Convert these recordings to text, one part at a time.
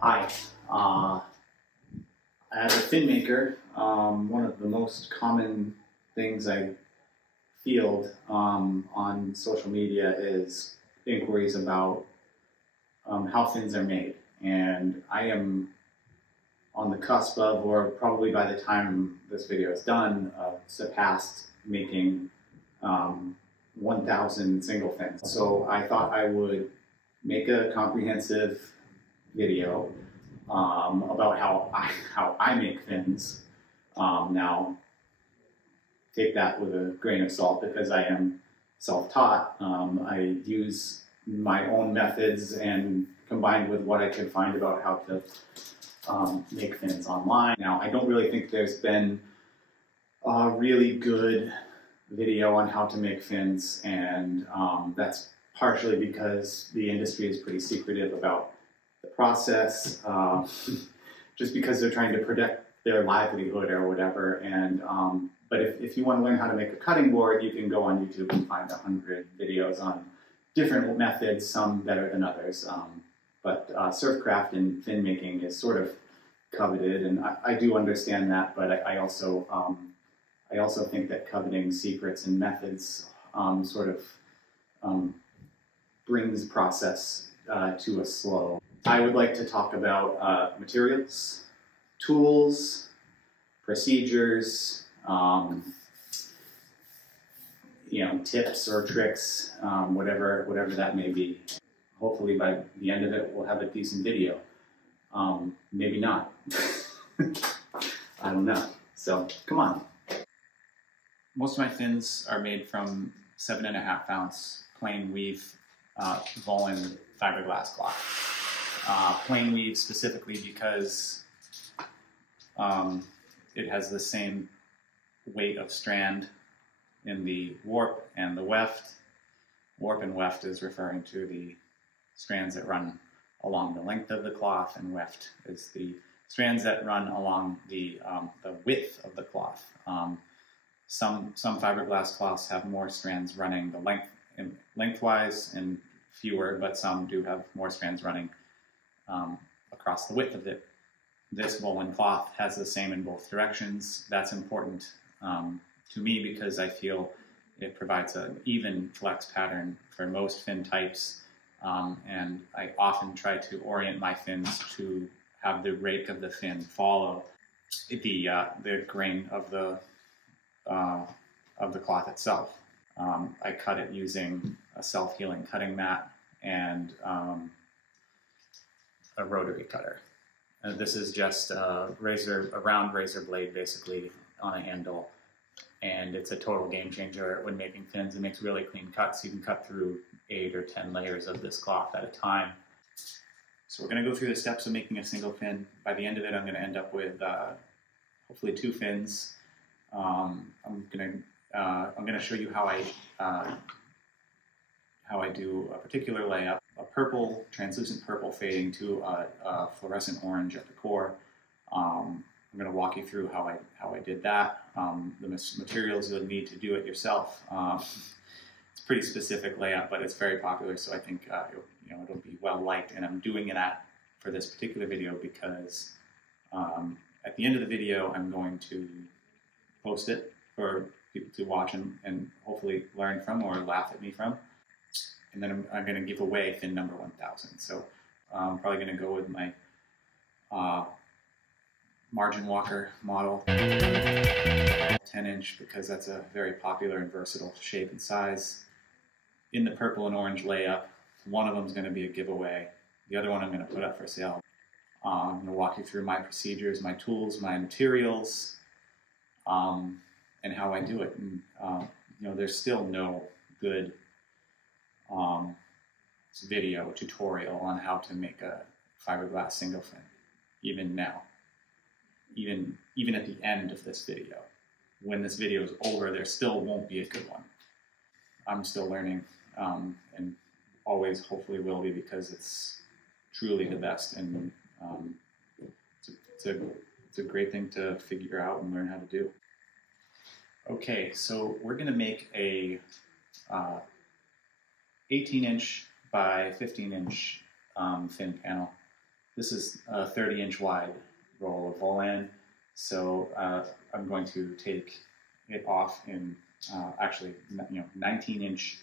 Hi, as a fin maker, one of the most common things I field on social media is inquiries about how fins are made. And I am on the cusp of, or probably by the time this video is done, surpassed making 1,000 single fins. So I thought I would make a comprehensive video about how I make fins. Now, take that with a grain of salt because I am self-taught. I use my own methods and combined with what I can find about how to make fins online. Now, I don't really think there's been a really good video on how to make fins, and that's partially because the industry is pretty secretive about the process, just because they're trying to protect their livelihood or whatever. And but if you want to learn how to make a cutting board, you can go on YouTube and find 100 videos on different methods, some better than others. But surfcraft and fin making is sort of coveted, and I do understand that, but I also think that coveting secrets and methods sort of brings the process to a slow. I would like to talk about materials, tools, procedures, tips or tricks, whatever that may be. Hopefully by the end of it, we'll have a decent video. Maybe not. I don't know. So come on. Most of my fins are made from 7.5 ounce plain weave Volan fiberglass cloth. Plain weave specifically because it has the same weight of strand in the warp and the weft. Warp and weft is referring to the strands that run along the length of the cloth, and weft is the strands that run along the width of the cloth. Some fiberglass cloths have more strands running the lengthwise and fewer, but some do have more strands running across the width of it. This Volan cloth has the same in both directions. That's important to me because I feel it provides an even flex pattern for most fin types, and I often try to orient my fins to have the rake of the fin follow the grain of the cloth itself. I cut it using a self-healing cutting mat and a rotary cutter. This is just a round razor blade basically on a handle, and it's a total game changer when making fins. It makes really clean cuts. You can cut through 8 or 10 layers of this cloth at a time. So we're going to go through the steps of making a single fin. By the end of it, I'm going to end up with hopefully 2 fins. I'm going to show you how I do a particular layup, a purple, translucent purple fading to a fluorescent orange at the core. I'm going to walk you through how I did that. The materials you'll need to do it yourself. It's a pretty specific layup, but it's very popular, so I think it'll be well liked. And I'm doing that for this particular video because at the end of the video, I'm going to post it for people to watch and hopefully learn from or laugh at me from. And then I'm going to give away fin number 1,000. So I'm probably going to go with my Margin Walker model, 10-inch, because that's a very popular and versatile shape and size. In the purple and orange layup, one of them is going to be a giveaway. The other one I'm going to put up for sale. I'm going to walk you through my procedures, my tools, my materials, and how I do it. And there's still no good video tutorial on how to make a fiberglass single fin, even now. Even at the end of this video. When this video is over, there still won't be a good one. I'm still learning, and always hopefully will be, because it's truly the best, and it's a great thing to figure out and learn how to do. Okay, so we're going to make a 18-inch by 15-inch fin panel. This is a 30-inch wide roll of Volan, so I'm going to take it off in actually 19-inch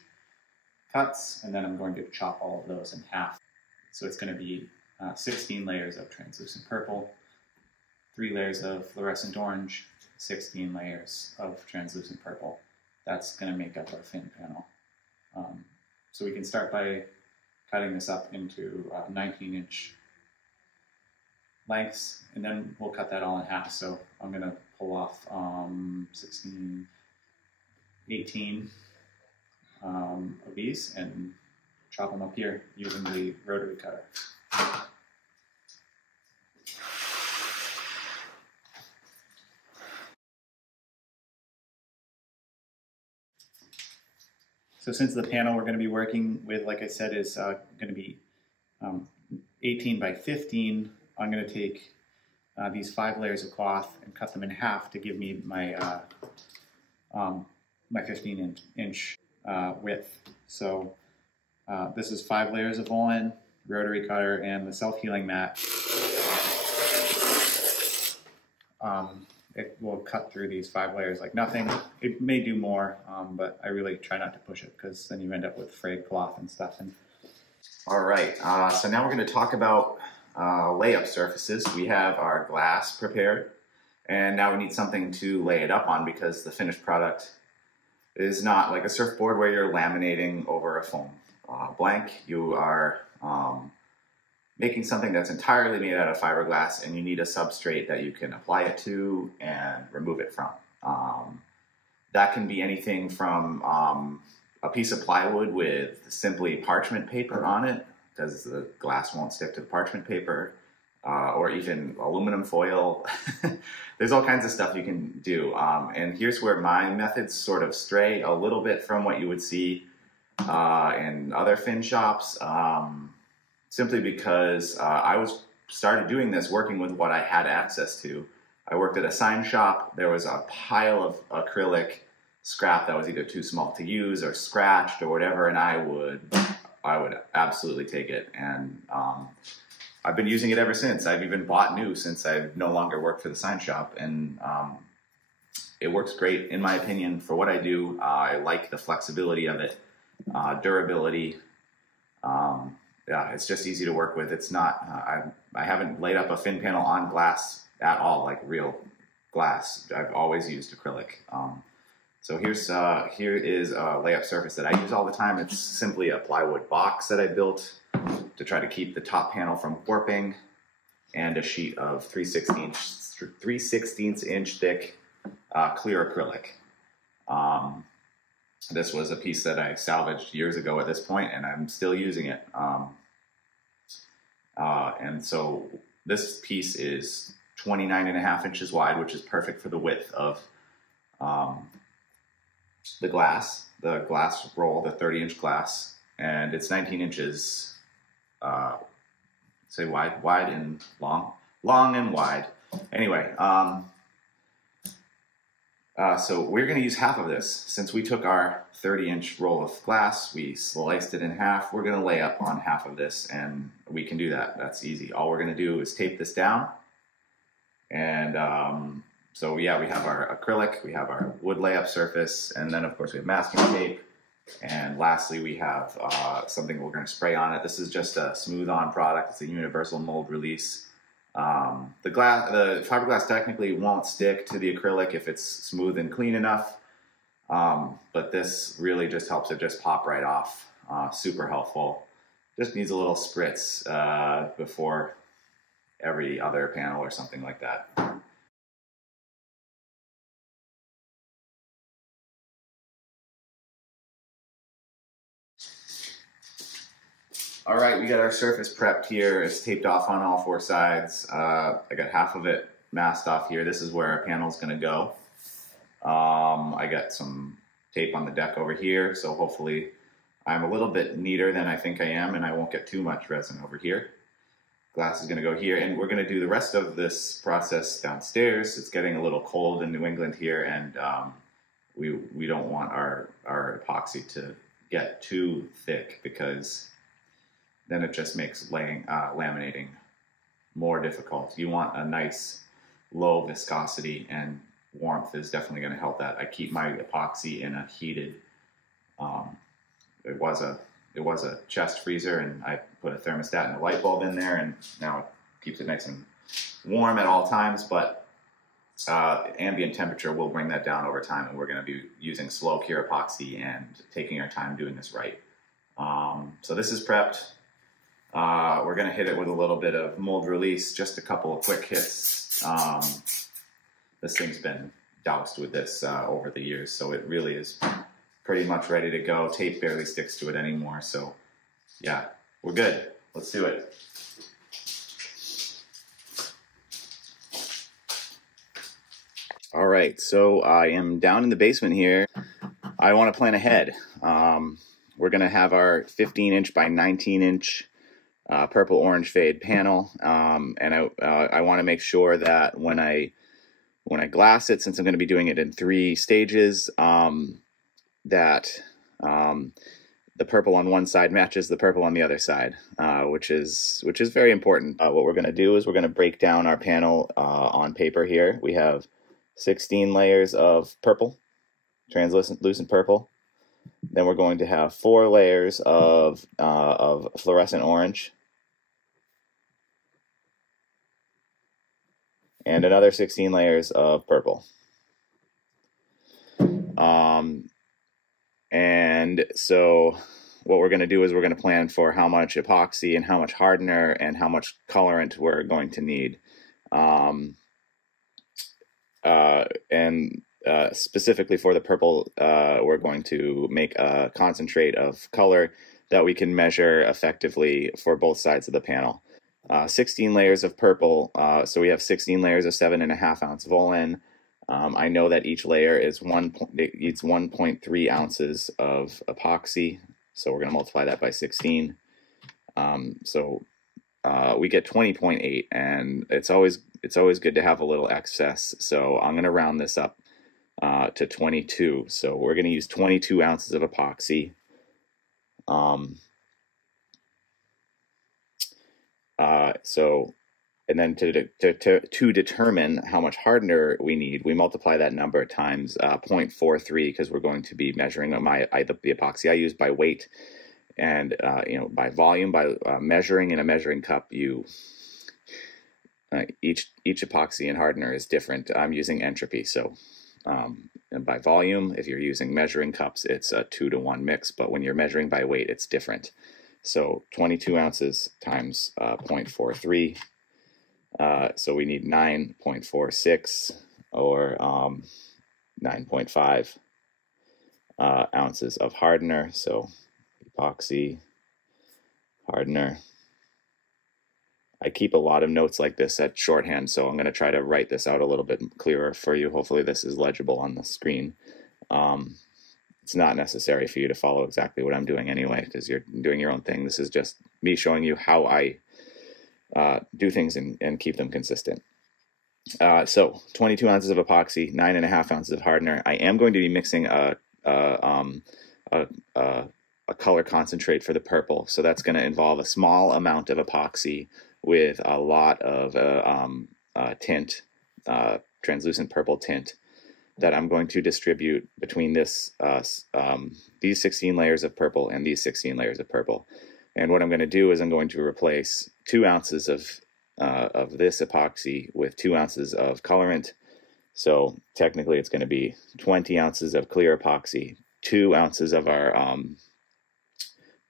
cuts, and then I'm going to chop all of those in half. So it's going to be 16 layers of translucent purple, 3 layers of fluorescent orange, 16 layers of translucent purple. That's going to make up our fin panel. So we can start by cutting this up into 19-inch lengths, and then we'll cut that all in half. So I'm going to pull off 16, 18 of these and chop them up here using the rotary cutter. So since the panel we're going to be working with, like I said, is going to be 18 by 15, I'm going to take these 5 layers of cloth and cut them in half to give me my my 15-inch width. So this is 5 layers of Volan, rotary cutter, and the self-healing mat. It will cut through these 5 layers like nothing. It may do more, but I really try not to push it because then you end up with frayed cloth and stuff. All right, so now we're going to talk about layup surfaces. We have our glass prepared, and now we need something to lay it up on because the finished product is not like a surfboard where you're laminating over a foam blank. You are making something that's entirely made out of fiberglass, and you need a substrate that you can apply it to and remove it from. That can be anything from a piece of plywood with simply parchment paper on it, because the glass won't stick to the parchment paper, or even aluminum foil. There's all kinds of stuff you can do. And here's where my methods sort of stray a little bit from what you would see in other fin shops. Simply because I started doing this working with what I had access to. I worked at a sign shop. There was a pile of acrylic scrap that was either too small to use or scratched or whatever, and I would absolutely take it. And I've been using it ever since. I've even bought new since I no longer work for the sign shop, and it works great in my opinion for what I do. I like the flexibility of it, durability. Yeah, it's just easy to work with. It's not, I haven't laid up a fin panel on glass at all, like real glass. I've always used acrylic. So here is a layup surface that I use all the time. It's simply a plywood box that I built to try to keep the top panel from warping, and a sheet of 3/16 inch thick clear acrylic. This was a piece that I salvaged years ago at this point, and I'm still using it. And so this piece is 29.5 inches wide, which is perfect for the width of the glass roll, the 30-inch glass, and it's 19 inches, say wide and long and wide. Anyway, so we're going to use half of this. Since we took our 30-inch roll of glass, we sliced it in half. We're going to lay up on half of this, and we can do that. That's easy. All we're going to do is tape this down. And so yeah, we have our acrylic, we have our wood layup surface, and then of course we have masking tape. And lastly, we have something we're going to spray on it. This is just a smooth-on product. It's a universal mold release. The fiberglass technically won't stick to the acrylic if it's smooth and clean enough, but this really just helps it just pop right off. Super helpful. Just needs a little spritz before every other panel or something like that. All right, we got our surface prepped here. It's taped off on all 4 sides. I got half of it masked off here. This is where our panel is going to go. I got some tape on the deck over here, so hopefully I'm a little bit neater than I think I am, and I won't get too much resin over here. Glass is going to go here, and we're going to do the rest of this process downstairs. It's getting a little cold in New England here, and we don't want our epoxy to get too thick, because then it just makes laminating more difficult. You want a nice low viscosity, and warmth is definitely going to help that. I keep my epoxy in a heated, it was a chest freezer, and I put a thermostat and a light bulb in there, and now it keeps it nice and warm at all times, but ambient temperature will bring that down over time, and we're going to be using slow cure epoxy and taking our time doing this right. So this is prepped. We're going to hit it with a little bit of mold release, just a couple of quick hits. This thing's been doused with this over the years, so it really is pretty much ready to go. Tape barely sticks to it anymore, so yeah, we're good. Let's do it. All right, so I am down in the basement here. I want to plan ahead. We're going to have our 15-inch by 19-inch purple orange fade panel, and I want to make sure that when I glass it, since I'm going to be doing it in 3 stages, that the purple on one side matches the purple on the other side, which is very important. What we're going to do is we're going to break down our panel on paper here. We have 16 layers of purple, translucent purple. Then we're going to have 4 layers of fluorescent orange, and another 16 layers of purple. And so what we're going to do is we're going to plan for how much epoxy and how much hardener and how much colorant we're going to need. Specifically for the purple, we're going to make a concentrate of color that we can measure effectively for both sides of the panel. 16 layers of purple, so we have 16 layers of 7.5 ounce Volan. I know that each layer is 1.3 ounces of epoxy, so we're going to multiply that by 16. We get 20.8, and it's always good to have a little excess. So I'm going to round this up to 22. So we're going to use 22 ounces of epoxy. And then to determine how much hardener we need, we multiply that number times 0.43, because we're going to be measuring the epoxy I use by weight, and by volume, by measuring in a measuring cup. Each epoxy and hardener is different. I'm using entropy, so and by volume, if you're using measuring cups, it's a 2-to-1 mix, but when you're measuring by weight, it's different. So 22 ounces times 0.43. So we need 9.46 or 9.5 ounces of hardener. So epoxy, hardener. I keep a lot of notes like this at shorthand, so I'm going to try to write this out a little bit clearer for you. Hopefully this is legible on the screen. It's not necessary for you to follow exactly what I'm doing anyway, because you're doing your own thing. This is just me showing you how I do things and keep them consistent. So 22 ounces of epoxy, 9.5 ounces of hardener. I am going to be mixing a color concentrate for the purple, so that's going to involve a small amount of epoxy with a lot of tint, translucent purple tint, that I'm going to distribute between these 16 layers of purple and these 16 layers of purple. And what I'm going to do is I'm going to replace 2 ounces of this epoxy with 2 ounces of colorant. So technically it's going to be 20 ounces of clear epoxy, 2 ounces of our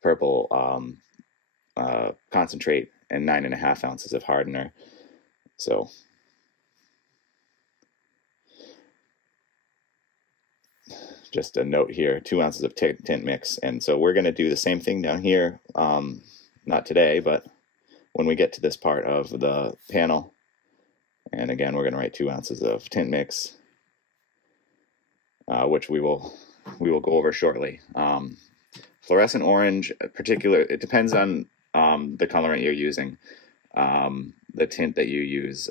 purple concentrate, and 9.5 ounces of hardener. So just a note here, 2 ounces of tint mix. And so we're going to do the same thing down here, not today, but when we get to this part of the panel. And again, we're going to write 2 ounces of tint mix, which we will go over shortly. Fluorescent orange, it depends on the colorant you're using, the tint that you use.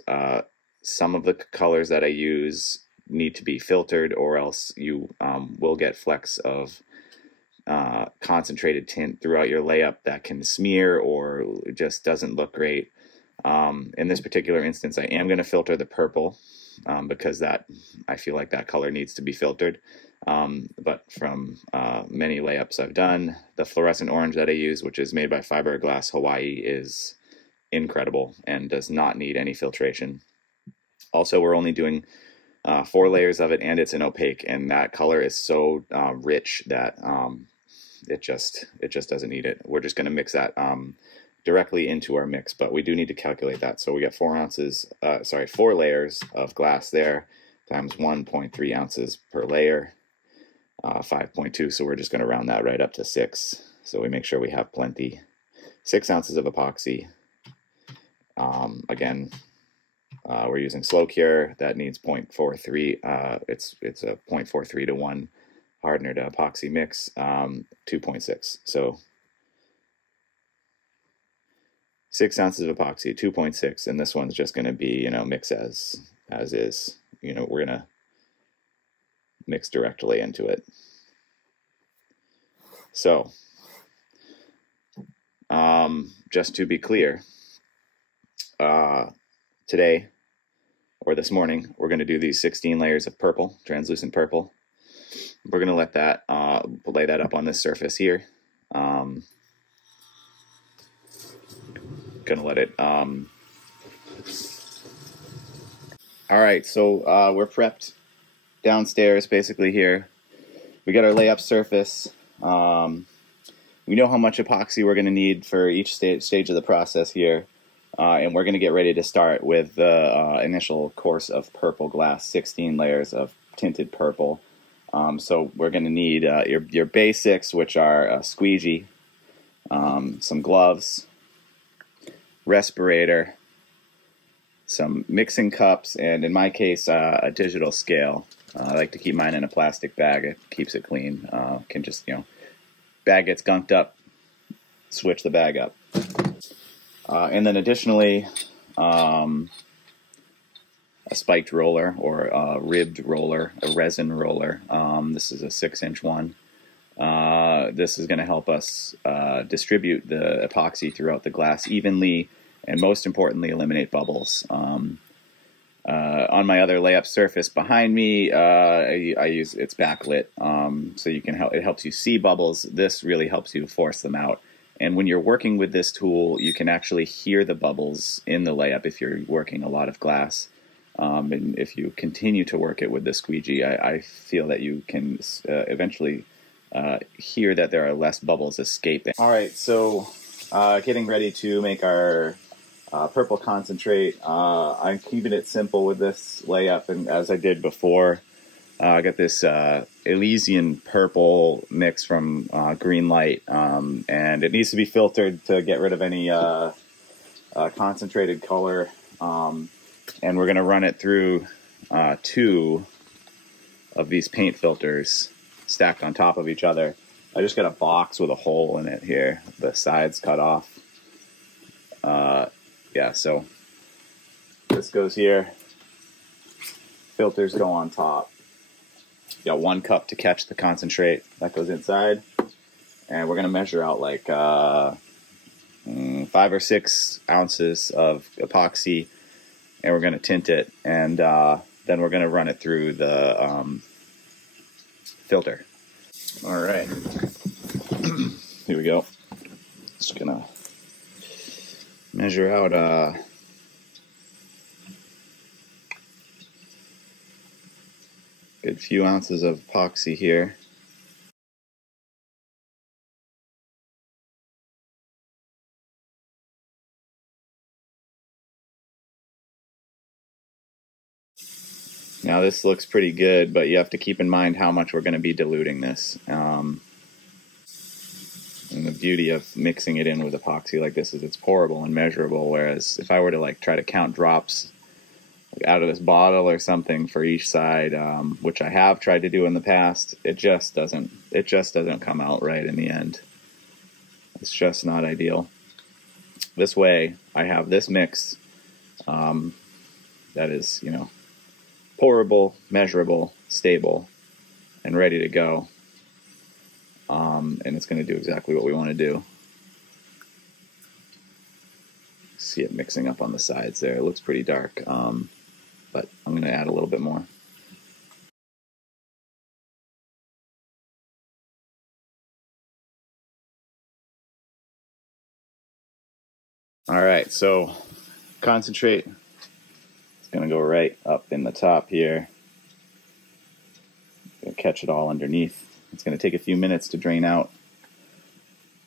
Some of the colors that I use need to be filtered, or else you will get flecks of concentrated tint throughout your layup that can smear or just doesn't look great. In this particular instance, I am going to filter the purple because I feel like that color needs to be filtered. But from many layups I've done, the fluorescent orange that I use, which is made by Fiberglass Hawaii, is incredible and does not need any filtration. Also, we're only doing 4 layers of it, and it's an opaque, and that color is so rich that it just doesn't need it. We're just going to mix that directly into our mix, but we do need to calculate that. So we got 4 layers of glass there times 1.3 ounces per layer, 5.2. So we're just going to round that right up to 6. So we make sure we have plenty. 6 ounces of epoxy. Again, we're using slow cure. That needs 0.43. It's a 0.43 to 1 hardener to epoxy mix, 2.6. So 6 ounces of epoxy, 2.6, and this one's just going to be, mix as is. We're going to mix directly into it. So, just to be clear, today, or this morning, we're going to do these 16 layers of purple, translucent purple. We're going to let that, lay that up on this surface here. Gonna let it all right, so we're prepped downstairs basically here. We got our layup surface. We know how much epoxy we're going to need for each stage of the process here, and we're going to get ready to start with the initial course of purple glass, 16 layers of tinted purple. So we're going to need your basics, which are a squeegee, some gloves, respirator, some mixing cups, and in my case, a digital scale. I like to keep mine in a plastic bag. It keeps it clean. Can just, bag gets gunked up, switch the bag up. And then additionally, a spiked roller or a ribbed roller, a resin roller. This is a 6-inch one. This is going to help us distribute the epoxy throughout the glass evenly, and most importantly, eliminate bubbles. On my other layup surface behind me, I use it's backlit, so you can it helps you see bubbles. This really helps you force them out. And when you're working with this tool, you can actually hear the bubbles in the layup if you're working a lot of glass. And if you continue to work it with the squeegee, I feel that you can eventually hear that there are less bubbles escaping. All right, so getting ready to make our purple concentrate. I'm keeping it simple with this layup, and as I did before, I got this Elysian purple mix from Greenlight, and it needs to be filtered to get rid of any concentrated color. And we're going to run it through 2 of these paint filters stacked on top of each other. I just got a box with a hole in it here, the sides cut off. Yeah, so this goes here, filters go on top. You got 1 cup to catch the concentrate, that goes inside, and we're going to measure out like 5 or 6 ounces of epoxy, and we're going to tint it, and then we're going to run it through the filter. All right, here we go. Just going to measure out a good few ounces of epoxy here. Now this looks pretty good, but you have to keep in mind how much we're going to be diluting this. And the beauty of mixing it in with epoxy like this is it's pourable and measurable, whereas if I were to try to count drops out of this bottle or something for each side, which I have tried to do in the past, it just doesn't come out right in the end. It's just not ideal. This way, I have this mix that is, pourable, measurable, stable, and ready to go. and it's going to do exactly what we want to do. See it mixing up on the sides there. It looks pretty dark, but I'm going to add a little bit more. All right, so concentrate. It's going to go right up in the top here. Gonna catch it all underneath. It's going to take a few minutes to drain out.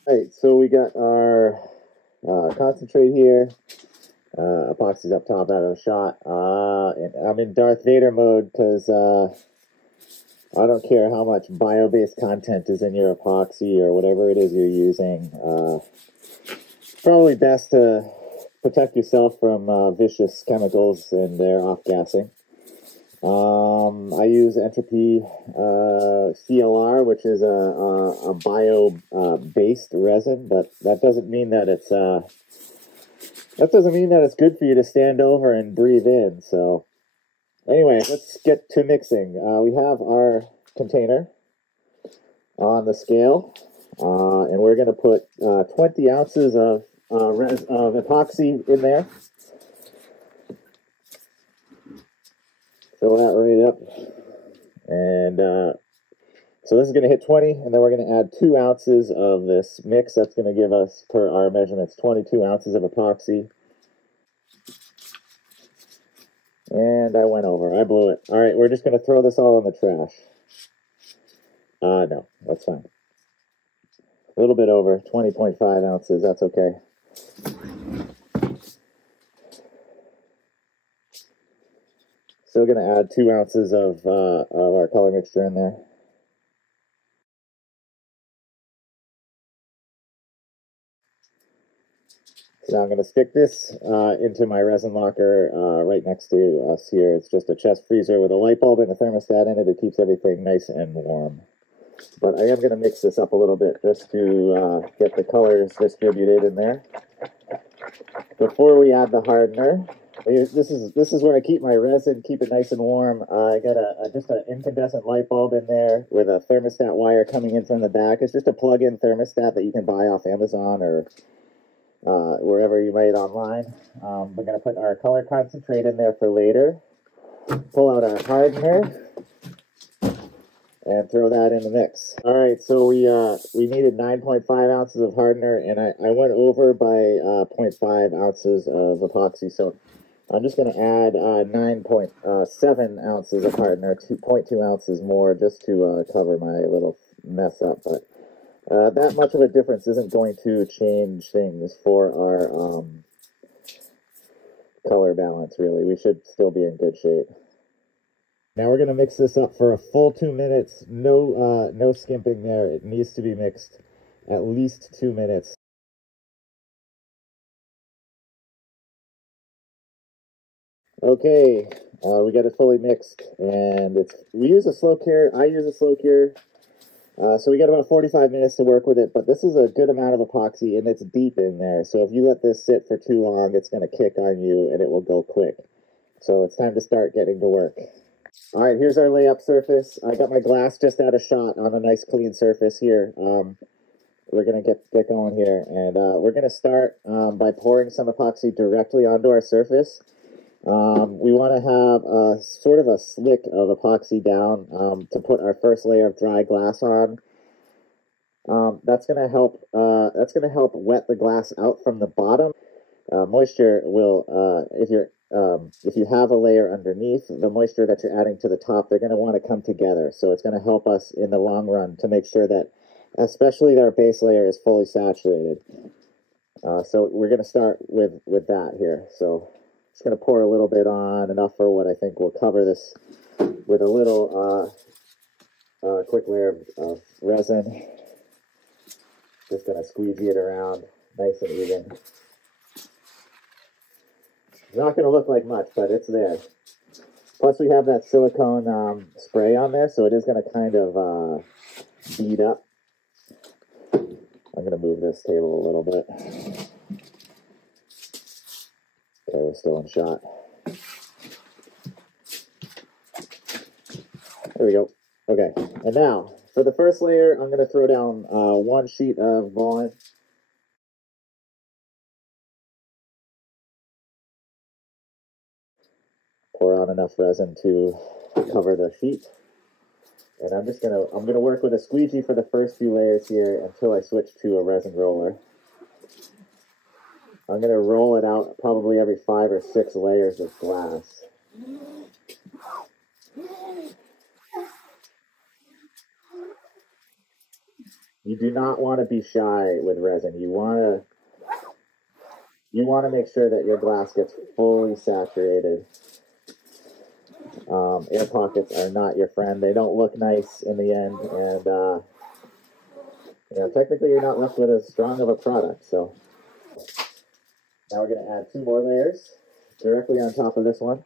All right, so we got our concentrate here. Epoxy's up top out of the shot. And I'm in Darth Vader mode because I don't care how much bio-based content is in your epoxy or whatever it is you're using. It's probably best to protect yourself from vicious chemicals and their off-gassing. I use Entropy CLR, which is a bio-based resin, but that doesn't mean that it's good for you to stand over and breathe in. So anyway, let's get to mixing. We have our container on the scale, and we're going to put 20 ounces of epoxy in there. Fill that right up. And so this is going to hit 20, and then we're going to add 2 ounces of this mix. That's going to give us, per our measurements, 22 ounces of epoxy. And I went over. I blew it. All right, we're just going to throw this all in the trash. No, that's fine. A little bit over, 20.5 ounces. That's okay. Still going to add 2 ounces of our color mixture in there. So now I'm going to stick this into my resin locker right next to us here. It's just a chest freezer with a light bulb and a thermostat in it. It keeps everything nice and warm. But I am going to mix this up a little bit just to get the colors distributed in there. Before we add the hardener, this is where I keep my resin, keep it nice and warm. I got just an incandescent light bulb in there with a thermostat wire coming in from the back. It's just a plug-in thermostat that you can buy off Amazon or wherever you buy it online. We're going to put our color concentrate in there for later. Pull out our hardener and throw that in the mix. All right, so we needed 9.5 ounces of hardener, and I went over by 0.5 ounces of epoxy. So I'm just going to add 9.7 ounces of hardener, 2.2 ounces more, just to cover my little mess up. But that much of a difference isn't going to change things for our color balance, really. We should still be in good shape. Now we're going to mix this up for a full 2 minutes. No skimping there. It needs to be mixed at least 2 minutes. Okay, we got it fully mixed, and we use a slow cure. I use a slow cure. So we got about 45 minutes to work with it, but this is a good amount of epoxy, and it's deep in there. So if you let this sit for too long, it's going to kick on you, and it will go quick. So it's time to start getting to work. All right, here's our layup surface. I got my glass just out of shot on a nice clean surface here. We're going to get going here, and we're going to start by pouring some epoxy directly onto our surface. We want to have sort of a slick of epoxy down to put our first layer of dry glass on. That's going to help wet the glass out from the bottom. Moisture will, if you have a layer underneath, the moisture that you're adding to the top, they're going to want to come together. So it's going to help us in the long run to make sure that, especially our base layer, is fully saturated. So we're going to start with that here. So just going to pour a little bit on, enough for what I think will cover this with a little quick layer of resin. Just going to squeegee it around nice and even. It's not going to look like much, but it's there. Plus we have that silicone spray on there, so it is going to kind of bead up. I'm going to move this table a little bit. Okay, we're still in shot. There we go. Okay, and now, For the first layer, I'm going to throw down 1 sheet of Volan. Pour on enough resin to cover the sheet. And I'm gonna work with a squeegee for the first few layers here until I switch to a resin roller. I'm gonna roll it out probably every 5 or 6 layers of glass. You do not want to be shy with resin. You want to make sure that your glass gets fully saturated. Air pockets are not your friend. They don't look nice in the end, and technically you're not left with as strong of a product. So now we're going to add 2 more layers directly on top of this one.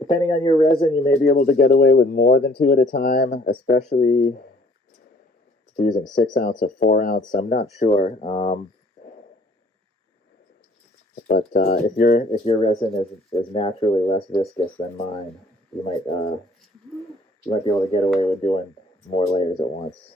Depending on your resin, you may be able to get away with more than 2 at a time, especially if you're using 6 ounce or 4 ounce. I'm not sure. But if your resin is naturally less viscous than mine, you might be able to get away with doing more layers at once.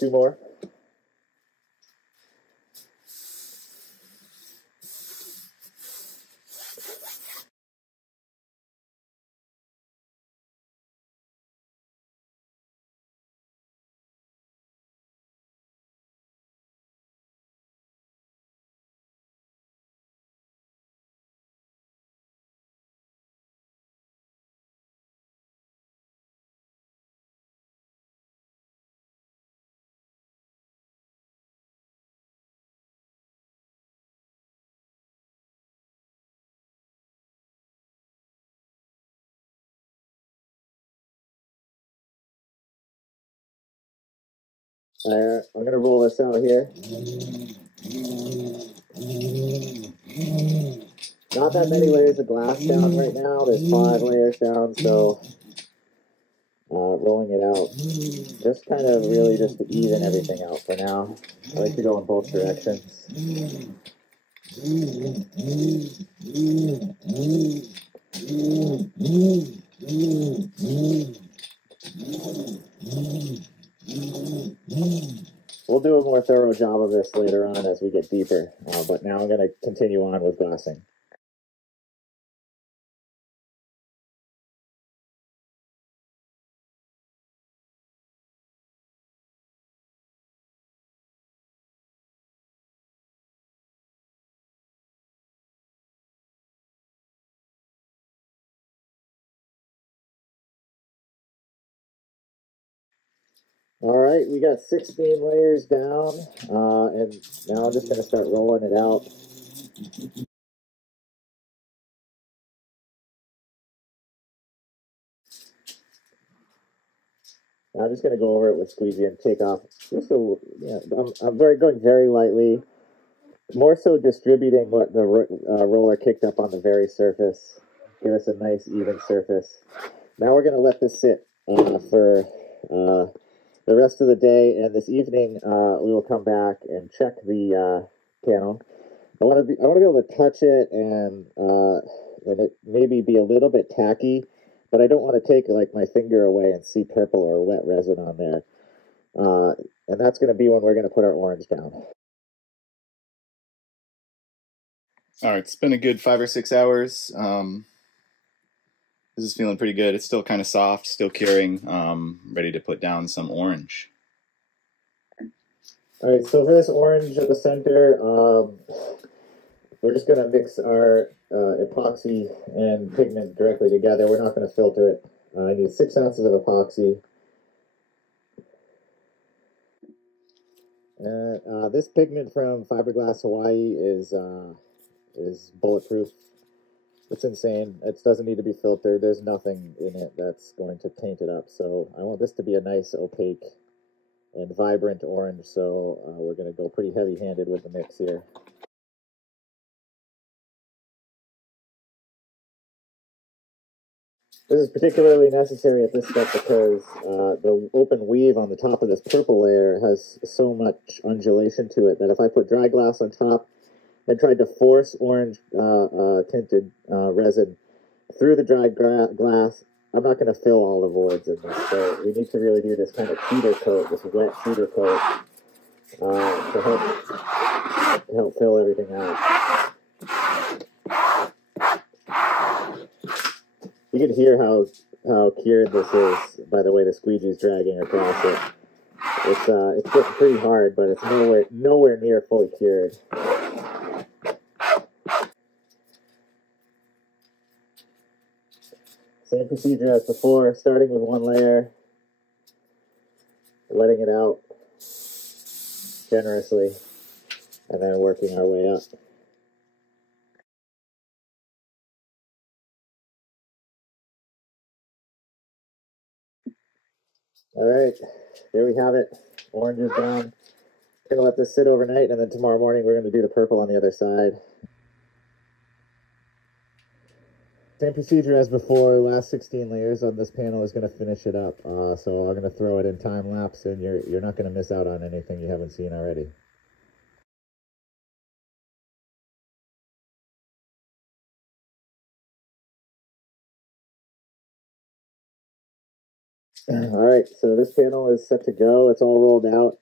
Two more. I'm going to roll this out here. Not that many layers of glass down right now. There's 5 layers down, so rolling it out just kind of really just to even everything out for now. I like to go in both directions. We'll do a more thorough job of this later on as we get deeper, but now I'm going to continue on with glassing. All right, we got 16 layers down, and now I'm just going to start rolling it out. I'm just going to go over it with squeegee and take off. I'm going very lightly, more so distributing what the roller kicked up on the very surface. Give us a nice even surface. Now we're going to let this sit for the rest of the day, and this evening we will come back and check the panel. I want to be able to touch it and it maybe be a little bit tacky, but I don't want to take like my finger away and see purple or wet resin on there. And that's going to be when we're going to put our orange down. All right, it's been a good 5 or 6 hours. This is feeling pretty good. It's still kind of soft, still curing. Ready to put down some orange. All right, so for this orange at the center, we're just going to mix our epoxy and pigment directly together. We're not going to filter it. I need 6 ounces of epoxy. This pigment from Fiberglass Hawaii is bulletproof. It's insane. It doesn't need to be filtered. There's nothing in it that's going to taint it up. So I want this to be a nice opaque and vibrant orange, so we're going to go pretty heavy-handed with the mix here. This is particularly necessary at this step because the open weave on the top of this purple layer has so much undulation to it that if I put dry glass on top and tried to force orange tinted resin through the dry glass, I'm not going to fill all the voids in this. So we need to really do this kind of feeder coat, this wet feeder coat, to help fill everything out. You can hear how cured this is by the way the squeegee's dragging across it. It's getting pretty hard, but it's nowhere near fully cured. Same procedure as before, starting with one layer, letting it out generously, and then working our way up. All right, there we have it. Orange is done. Gonna let this sit overnight, and then tomorrow morning we're gonna do the purple on the other side. Same procedure as before. Last 16 layers on this panel is gonna finish it up. So I'm gonna throw it in time lapse, and you're not gonna miss out on anything you haven't seen already. All right, so this panel is set to go. It's all rolled out.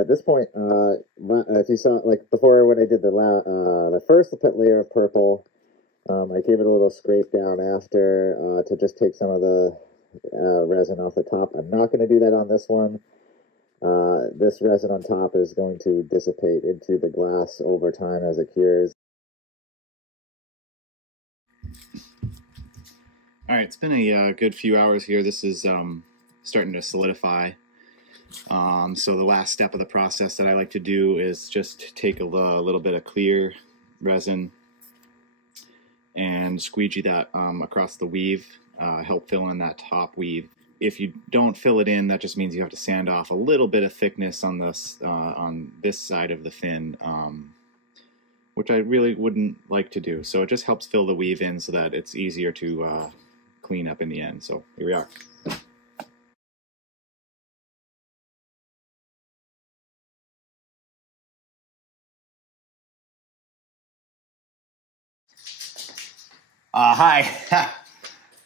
At this point, if you saw, like before when I did the first layer of purple, I gave it a little scrape down after to just take some of the resin off the top. I'm not going to do that on this one. This resin on top is going to dissipate into the glass over time as it cures. All right, it's been a good few hours here. This is starting to solidify. So the last step of the process that I like to do is just take a little bit of clear resin and squeegee that across the weave, help fill in that top weave. If you don't fill it in, that just means you have to sand off a little bit of thickness on this side of the fin, which I really wouldn't like to do. So it just helps fill the weave in so that it's easier to clean up in the end. So here we are. Hi.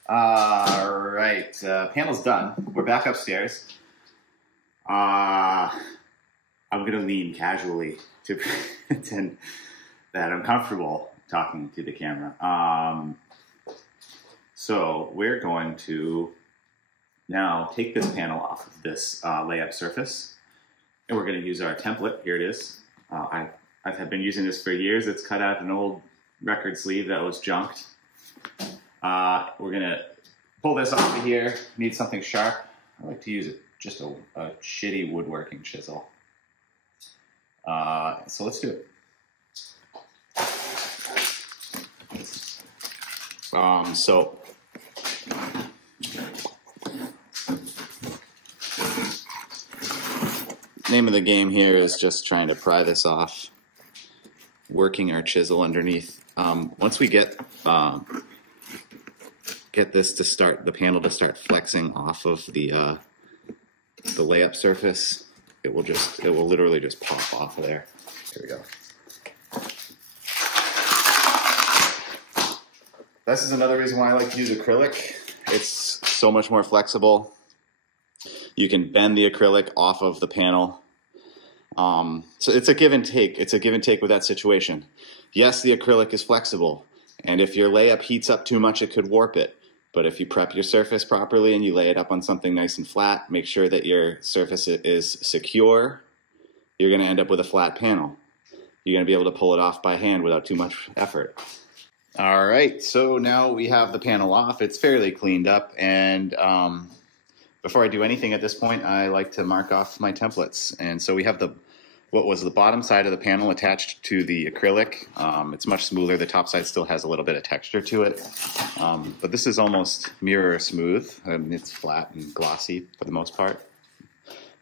All right, panel's done. We're back upstairs. I'm gonna lean casually to pretend that I'm comfortable talking to the camera. So we're going to now take this panel off of this layup surface, and we're gonna use our template. Here it is. I've been using this for years. It's cut out of an old record sleeve that was junked. We're gonna pull this off of here. Need something sharp. I like to use just a shitty woodworking chisel. So let's do it. So name of the game here is just trying to pry this off, working our chisel underneath. Once we get this to start, the panel to start flexing off of the layup surface, it will literally just pop off of there. Here we go. This is another reason why I like to use acrylic. It's so much more flexible. You can bend the acrylic off of the panel. So it's a give and take. It's a give and take with that situation. Yes, the acrylic is flexible, and if your layup heats up too much, it could warp it. But if you prep your surface properly and you lay it up on something nice and flat, make sure that your surface is secure, you're going to end up with a flat panel. You're going to be able to pull it off by hand without too much effort. All right, so now we have the panel off. It's fairly cleaned up, and before I do anything at this point, I like to mark off my templates. And so we have what was the bottom side of the panel attached to the acrylic. It's much smoother. The top side still has a little bit of texture to it, but this is almost mirror smooth, and it's flat and glossy for the most part.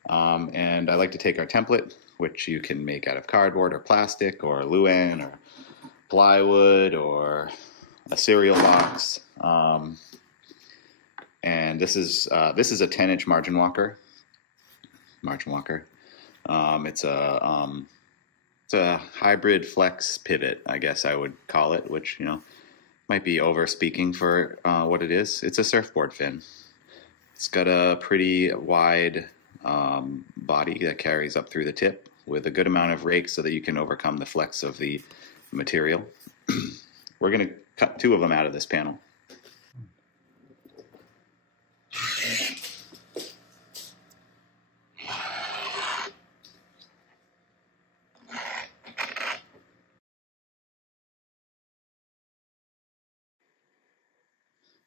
And I like to take our template, which you can make out of cardboard or plastic or luan or plywood or a cereal box. And this is a 10-inch margin walker. It's a hybrid flex pivot, I guess I would call it, which, you know, might be over speaking for what it is. It's a surfboard fin. It's got a pretty wide body that carries up through the tip with a good amount of rake so that you can overcome the flex of the material. We're going to cut 2 of them out of this panel.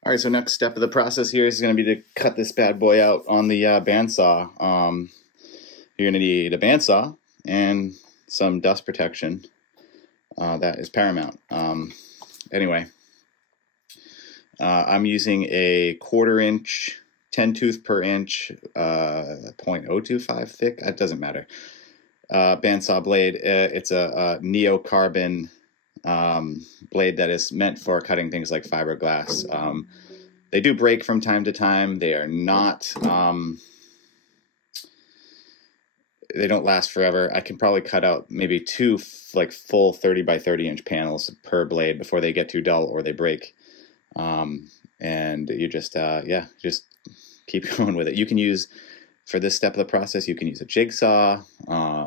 All right, so next step of the process here is going to be to cut this bad boy out on the bandsaw. You're going to need a bandsaw and some dust protection. That is paramount. Anyway, I'm using a 1/4 inch, 10 tooth per inch, 0.025 thick. It doesn't matter. Bandsaw blade. It's a neocarbon blade that is meant for cutting things like fiberglass. They do break from time to time. They are not, they don't last forever. I can probably cut out maybe 2 like full 30 by 30 inch panels per blade before they get too dull or they break. And you just, just keep going with it. You can use, for this step of the process, you can use a jigsaw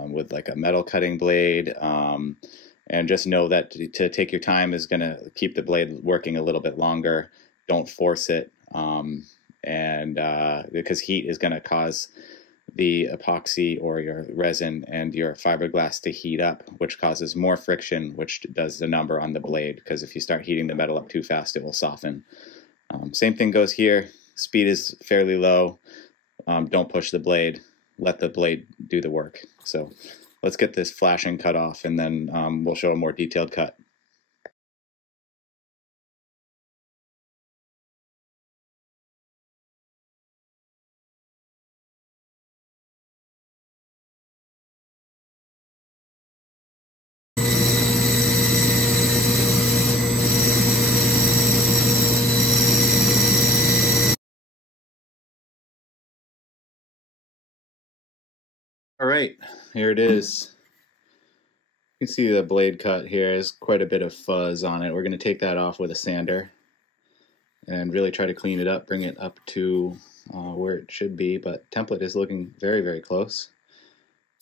with like a metal cutting blade. And just know that to take your time is going to keep the blade working a little bit longer. Don't force it, because heat is going to cause the epoxy or your resin and your fiberglass to heat up, which causes more friction, which does the number on the blade, because if you start heating the metal up too fast, it will soften. Same thing goes here. Speed is fairly low. Don't push the blade. Let the blade do the work. So let's get this flashing cut off, and then we'll show a more detailed cut. All right, here it is. You can see the blade cut here. There's quite a bit of fuzz on it. We're going to take that off with a sander and really try to clean it up, bring it up to where it should be, but template is looking very, very close.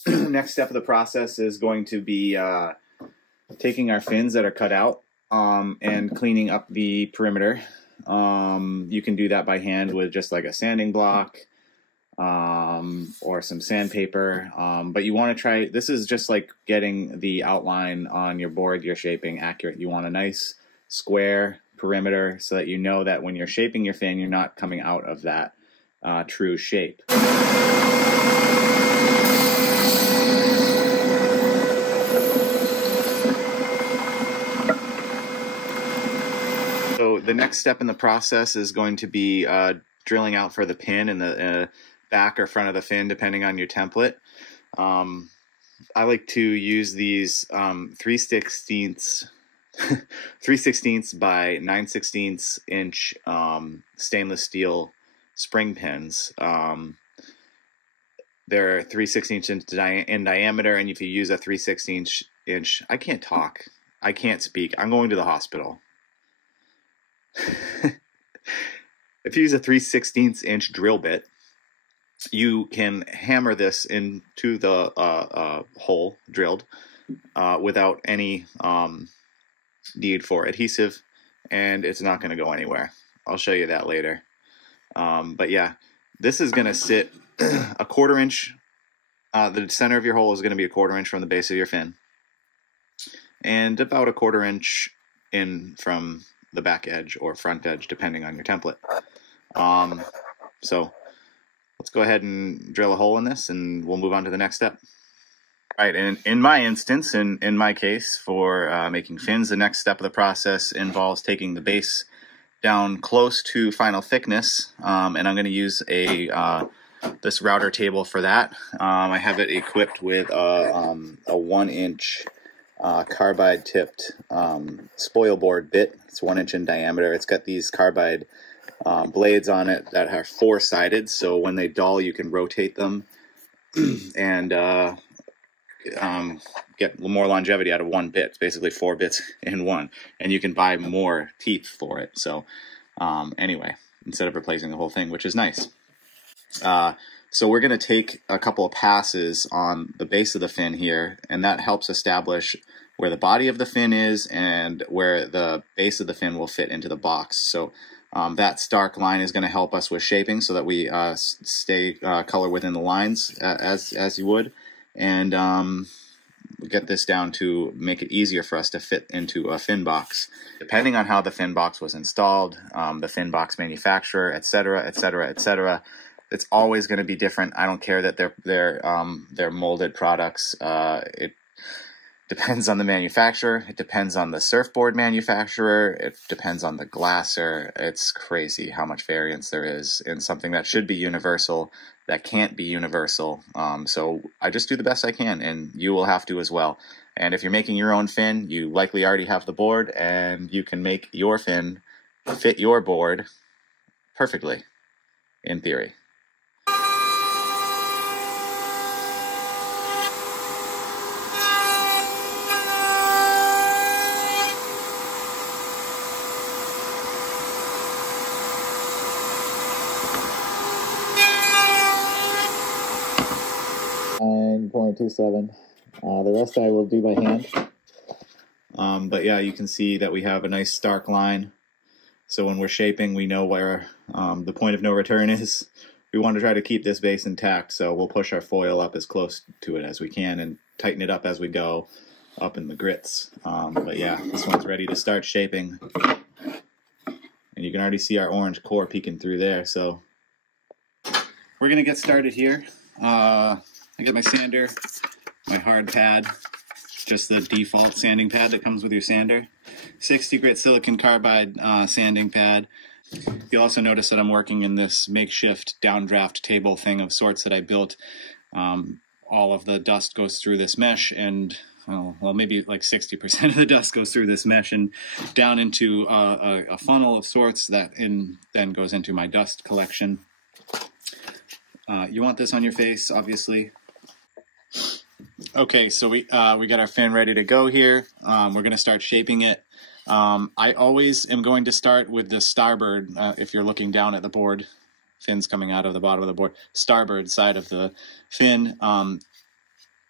Next step of the process is going to be taking our fins that are cut out and cleaning up the perimeter. You can do that by hand with just like a sanding block or some sandpaper, but you want to try, this is just like getting the outline on your board you're shaping accurate. You want a nice square perimeter so that you know that when you're shaping your fin, you're not coming out of that true shape. So the next step in the process is going to be drilling out for the pin in the back or front of the fin, depending on your template. I like to use these 3/16 by 9/16 inch stainless steel spring pins. They're 3/16 inch in diameter, and if you use a 3/16 inch, I can't talk, I can't speak, I'm going to the hospital. If you use a 3/16 inch drill bit, you can hammer this into the hole drilled without any need for adhesive, and it's not going to go anywhere. I'll show you that later. But yeah, this is going to sit a 1/4 inch. The center of your hole is going to be a 1/4 inch from the base of your fin, and about a 1/4 inch in from the back edge or front edge, depending on your template. So let's go ahead and drill a hole in this, and we'll move on to the next step. All right, and in my instance, in my case, for making fins, the next step of the process involves taking the base down close to final thickness, and I'm going to use a this router table for that. I have it equipped with a 1-inch carbide tipped spoil board bit. It's 1 inch in diameter. It's got these carbide blades on it that are 4-sided, so when they dull you can rotate them and get more longevity out of one bit. It's basically 4 bits in one, and you can buy more teeth for it. So anyway, instead of replacing the whole thing, which is nice. So we're going to take a couple of passes on the base of the fin here, and that helps establish where the body of the fin is and where the base of the fin will fit into the box. So that stark line is going to help us with shaping so that we stay color within the lines as you would, and get this down to make it easier for us to fit into a fin box. Depending on how the fin box was installed, the fin box manufacturer, etc., etc., etc., it's always going to be different. I don't care that they're molded products. It depends on the manufacturer. It depends on the surfboard manufacturer. It depends on the glasser. It's crazy how much variance there is in something that should be universal that can't be universal. So I just do the best I can, and you will have to as well. And if you're making your own fin, you likely already have the board, and you can make your fin fit your board perfectly, in theory. .27. The rest I will do by hand. But yeah, you can see that we have a nice stark line. So when we're shaping, we know where the point of no return is. We want to try to keep this base intact, so we'll push our foil up as close to it as we can and tighten it up as we go up in the grits. But yeah, this one's ready to start shaping. And you can already see our orange core peeking through there. So we're going to get started here. I get my sander, my hard pad, just the default sanding pad that comes with your sander. 60 grit silicon carbide sanding pad. You'll also notice that I'm working in this makeshift downdraft table thing of sorts that I built. All of the dust goes through this mesh, and well, maybe like 60% of the dust goes through this mesh and down into a funnel of sorts that then goes into my dust collection. You want this on your face, obviously. Okay, so we got our fin ready to go here. We're going to start shaping it. I always am going to start with the starboard, if you're looking down at the board, fins coming out of the bottom of the board, starboard side of the fin. I'm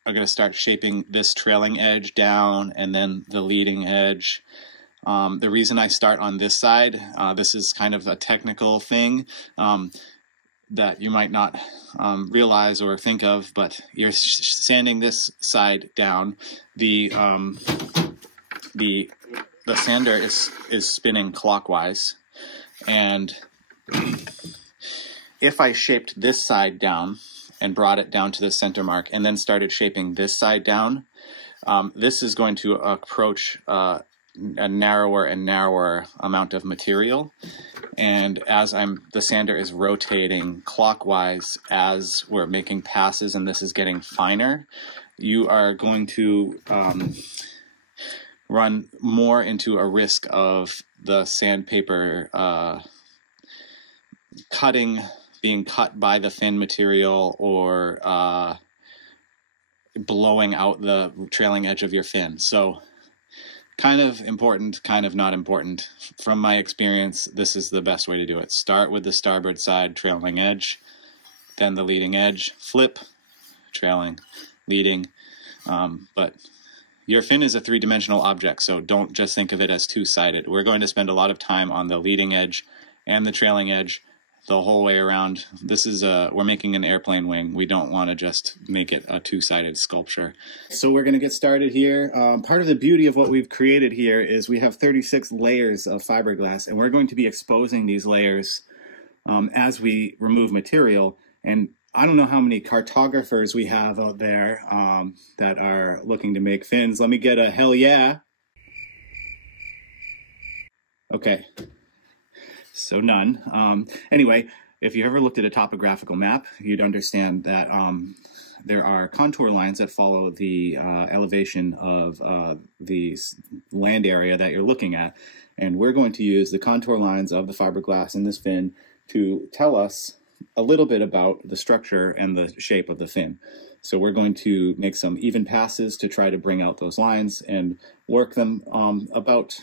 going to start shaping this trailing edge down and then the leading edge. The reason I start on this side, this is kind of a technical thing that you might not realize or think of, but you're sanding this side down. The sander is spinning clockwise, and if I shaped this side down and brought it down to the center mark and then started shaping this side down, this is going to approach a narrower and narrower amount of material. And as the sander is rotating clockwise as we're making passes and this is getting finer, you are going to run more into a risk of the sandpaper being cut by the fin material, or blowing out the trailing edge of your fin. So kind of important, kind of not important. From my experience, this is the best way to do it. Start with the starboard side trailing edge, then the leading edge, flip, trailing, leading. But your fin is a three-dimensional object, so don't just think of it as two-sided. We're going to spend a lot of time on the leading edge and the trailing edge the whole way around. This is we're making an airplane wing. We don't want to just make it a two-sided sculpture. So we're going to get started here. Part of the beauty of what we've created here is we have 36 layers of fiberglass, and we're going to be exposing these layers as we remove material. And I don't know how many cartographers we have out there that are looking to make fins. Let me get a hell yeah. Okay. So none. Anyway, if you ever looked at a topographical map, you'd understand that there are contour lines that follow the elevation of the land area that you're looking at. And we're going to use the contour lines of the fiberglass in this fin to tell us a little bit about the structure and the shape of the fin. So we're going to make some even passes to try to bring out those lines and work them about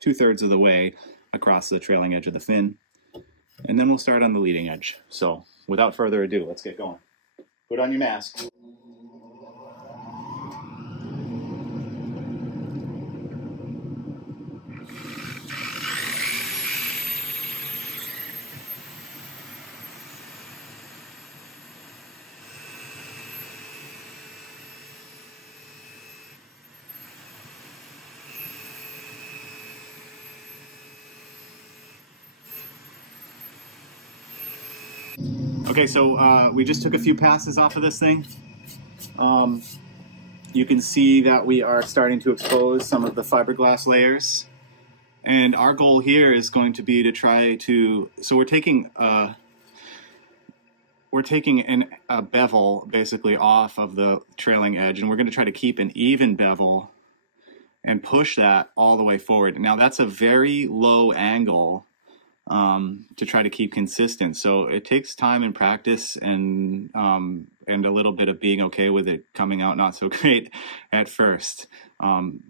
2/3 of the way across the trailing edge of the fin. And then we'll start on the leading edge. So without further ado, let's get going. Put on your mask. Okay, so we just took a few passes off of this thing. You can see that we are starting to expose some of the fiberglass layers. And our goal here is going to be to try to, so we're taking a bevel basically off of the trailing edge, and we're going to try to keep an even bevel and push that all the way forward. Now that's a very low angle to try to keep consistent. So it takes time and practice and a little bit of being okay with it coming out not so great at first. But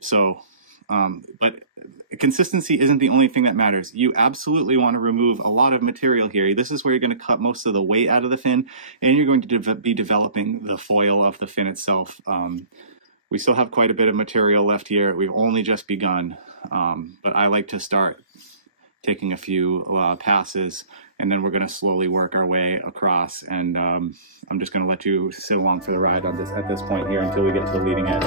consistency isn't the only thing that matters. You absolutely want to remove a lot of material here. This is where you're going to cut most of the weight out of the fin, and you're going to be developing the foil of the fin itself. We still have quite a bit of material left here. We've only just begun, but I like to start taking a few passes, and then we're going to slowly work our way across. And I'm just going to let you sit along for the ride on this at this point here until we get to the leading edge.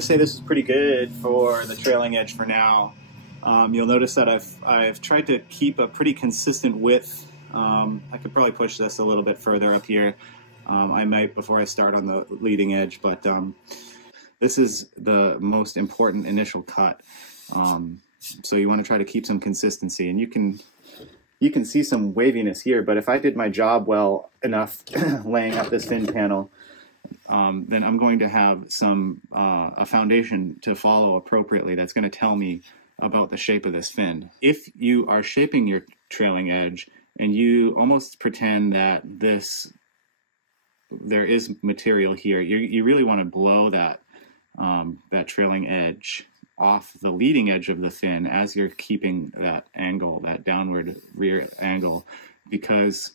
Say this is pretty good for the trailing edge for now. You'll notice that I've tried to keep a pretty consistent width. I could probably push this a little bit further up here. I might before I start on the leading edge, but this is the most important initial cut. So you want to try to keep some consistency, and you can see some waviness here, but if I did my job well enough laying up this fin panel, then I'm going to have a foundation to follow appropriately that's going to tell me about the shape of this fin. If you are shaping your trailing edge and you almost pretend that there is material here, you really want to blow that trailing edge off the leading edge of the fin as you're keeping that angle, that downward rear angle, because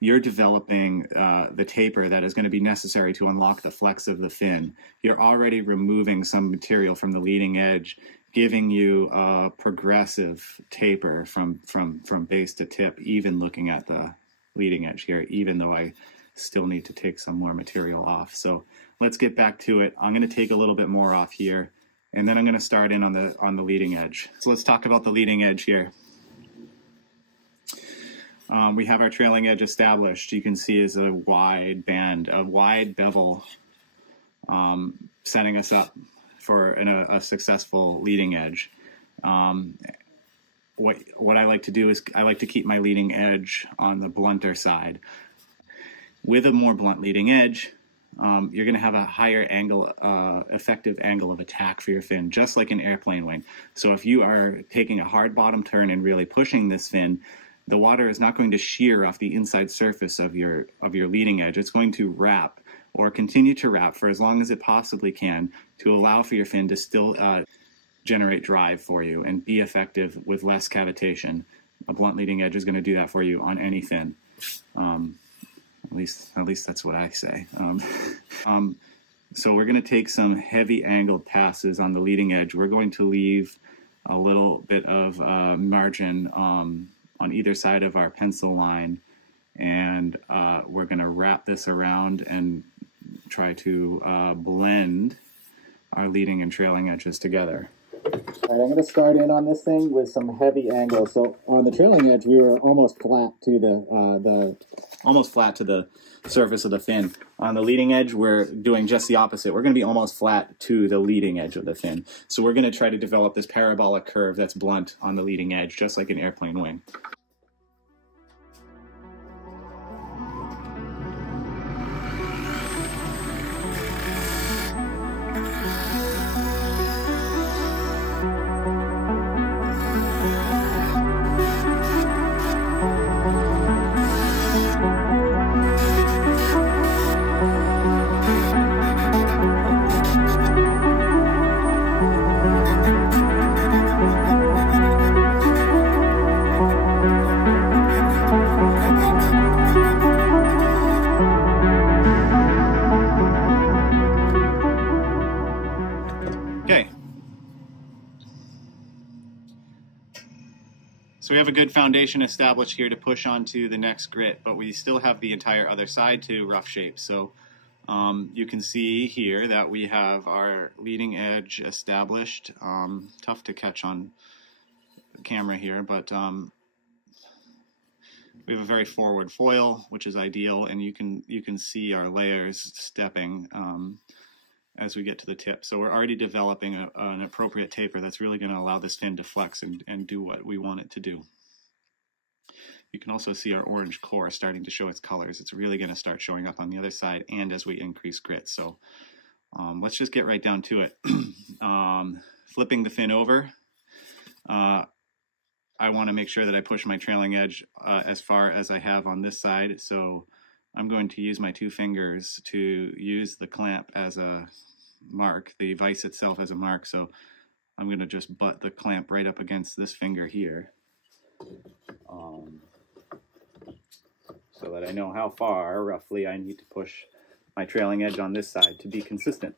you're developing the taper that is going to be necessary to unlock the flex of the fin. You're already removing some material from the leading edge, giving you a progressive taper from base to tip, even looking at the leading edge here, even though I still need to take some more material off. So let's get back to it. I'm going to take a little bit more off here, and then I'm going to start in on the leading edge. So let's talk about the leading edge here. We have our trailing edge established. You can see is a wide band, a wide bevel, setting us up for a successful leading edge. What I like to do is I like to keep my leading edge on the blunter side. With a more blunt leading edge, you're going to have a higher angle, effective angle of attack for your fin, just like an airplane wing. So if you are taking a hard bottom turn and really pushing this fin, the water is not going to shear off the inside surface of your leading edge. It's going to wrap or continue to wrap for as long as it possibly can to allow for your fin to still generate drive for you and be effective with less cavitation. A blunt leading edge is going to do that for you on any fin. At least that's what I say. So we're going to take some heavy angled passes on the leading edge. We're going to leave a little bit of margin on either side of our pencil line, and we're going to wrap this around and try to blend our leading and trailing edges together. All right, I'm going to start in on this thing with some heavy angles. So on the trailing edge, we were almost flat to the surface of the fin. On the leading edge, we're doing just the opposite. We're going to be almost flat to the leading edge of the fin. So we're going to try to develop this parabolic curve that's blunt on the leading edge, just like an airplane wing. Okay. So we have a good foundation established here to push onto the next grit, but we still have the entire other side to rough shape. So you can see here that we have our leading edge established. Tough to catch on camera here, but we have a very forward foil, which is ideal, and you can see our layers stepping as we get to the tip. So we're already developing an appropriate taper that's really going to allow this fin to flex and do what we want it to do. You can also see our orange core starting to show its colors. It's really going to start showing up on the other side and as we increase grit. So let's just get right down to it. Flipping the fin over, I want to make sure that I push my trailing edge as far as I have on this side. So I'm going to use my two fingers to use the clamp as a mark, the vise itself as a mark. So I'm going to just butt the clamp right up against this finger here, so that I know how far roughly I need to push my trailing edge on this side to be consistent.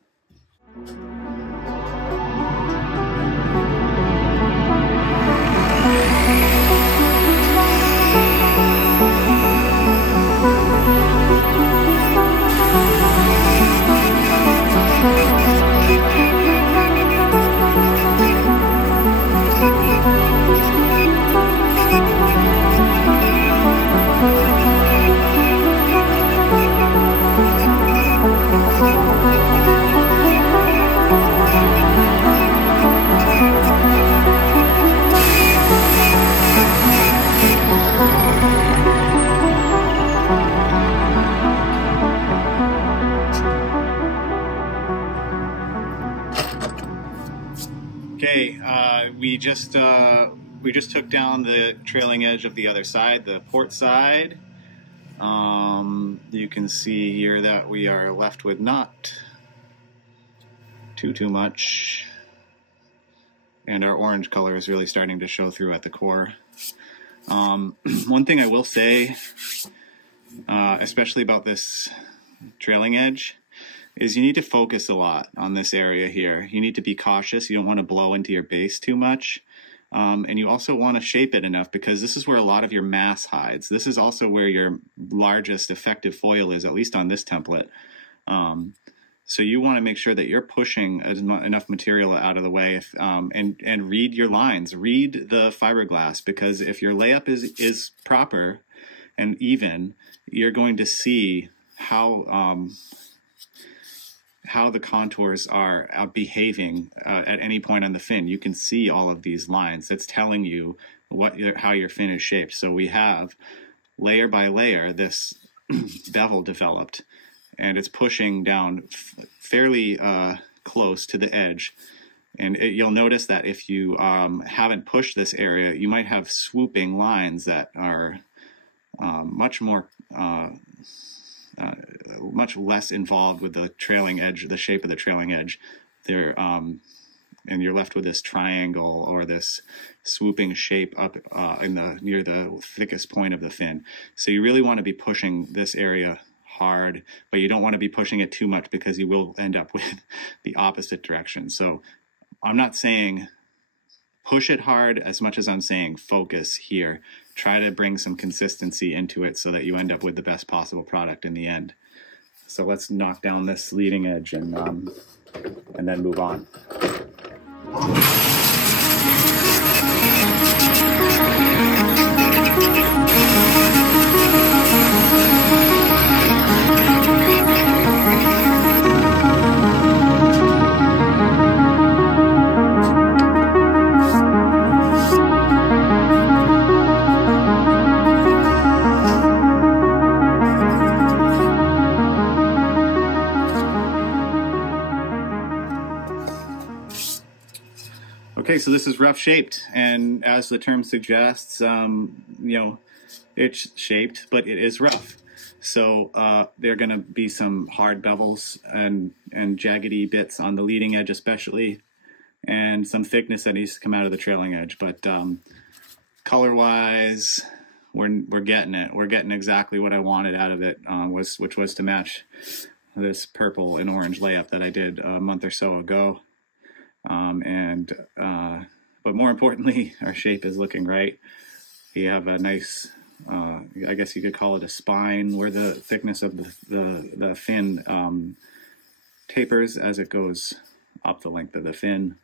Okay, we just took down the trailing edge of the other side, the port side. You can see here that we are left with not too much, and our orange color is really starting to show through at the core. One thing I will say, especially about this trailing edge, is you need to focus a lot on this area here. You need to be cautious. You don't want to blow into your base too much. And you also want to shape it enough, because this is where a lot of your mass hides. This is also where your largest effective foil is, at least on this template. So you want to make sure that you're pushing enough material out of the way, and read your lines, read the fiberglass, because if your layup is proper and even, you're going to see how the contours are behaving at any point on the fin. You can see all of these lines. That's telling you how your fin is shaped. So we have, layer by layer, this bevel developed, and it's pushing down fairly close to the edge. And you'll notice that if you haven't pushed this area, you might have swooping lines that are much less involved with the trailing edge, the shape of the trailing edge. They're and you're left with this triangle or this swooping shape up near the thickest point of the fin. So you really want to be pushing this area hard, but you don't want to be pushing it too much, because you will end up with the opposite direction. So I'm not saying push it hard as much as I'm saying focus here. Try to bring some consistency into it so that you end up with the best possible product in the end. So let's knock down this leading edge and and then move on. Okay, so this is rough shaped, and as the term suggests, you know, it's shaped, but it is rough. So there are going to be some hard bevels and jaggedy bits on the leading edge especially, and some thickness that needs to come out of the trailing edge. But color-wise, we're getting it. We're getting exactly what I wanted out of it, which was to match this purple and orange layup that I did a month or so ago. But more importantly, our shape is looking right. You have a nice, I guess you could call it a spine, where the thickness of the fin tapers as it goes up the length of the fin.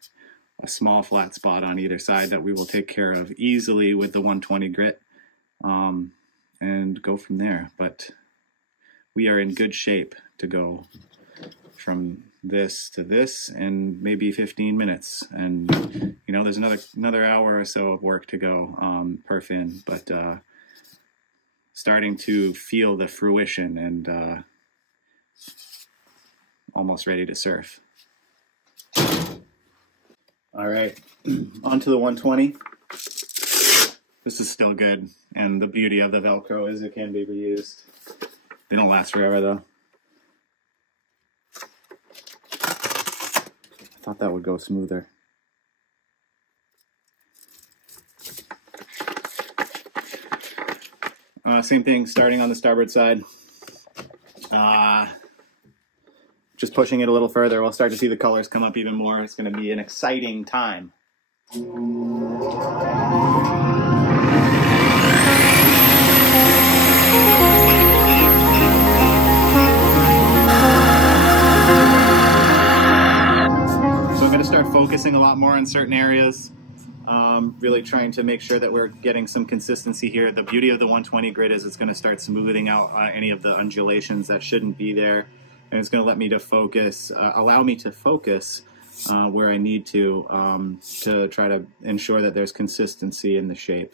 A small flat spot on either side that we will take care of easily with the 120 grit, and go from there. But we are in good shape to go from this to this in maybe 15 minutes, and you know, there's another hour or so of work to go per fin, but starting to feel the fruition and almost ready to surf. All right, onto the 120. This is still good, and the beauty of the Velcro is it can be reused. They don't last forever though. Thought that would go smoother. Same thing, starting on the starboard side. Just pushing it a little further, we'll start to see the colors come up even more. It's going to be an exciting time. Start focusing a lot more on certain areas, really trying to make sure that we're getting some consistency here. The beauty of the 120 grit is it's going to start smoothing out any of the undulations that shouldn't be there, and it's going to let me to focus, allow me to focus where I need to try to ensure that there's consistency in the shape.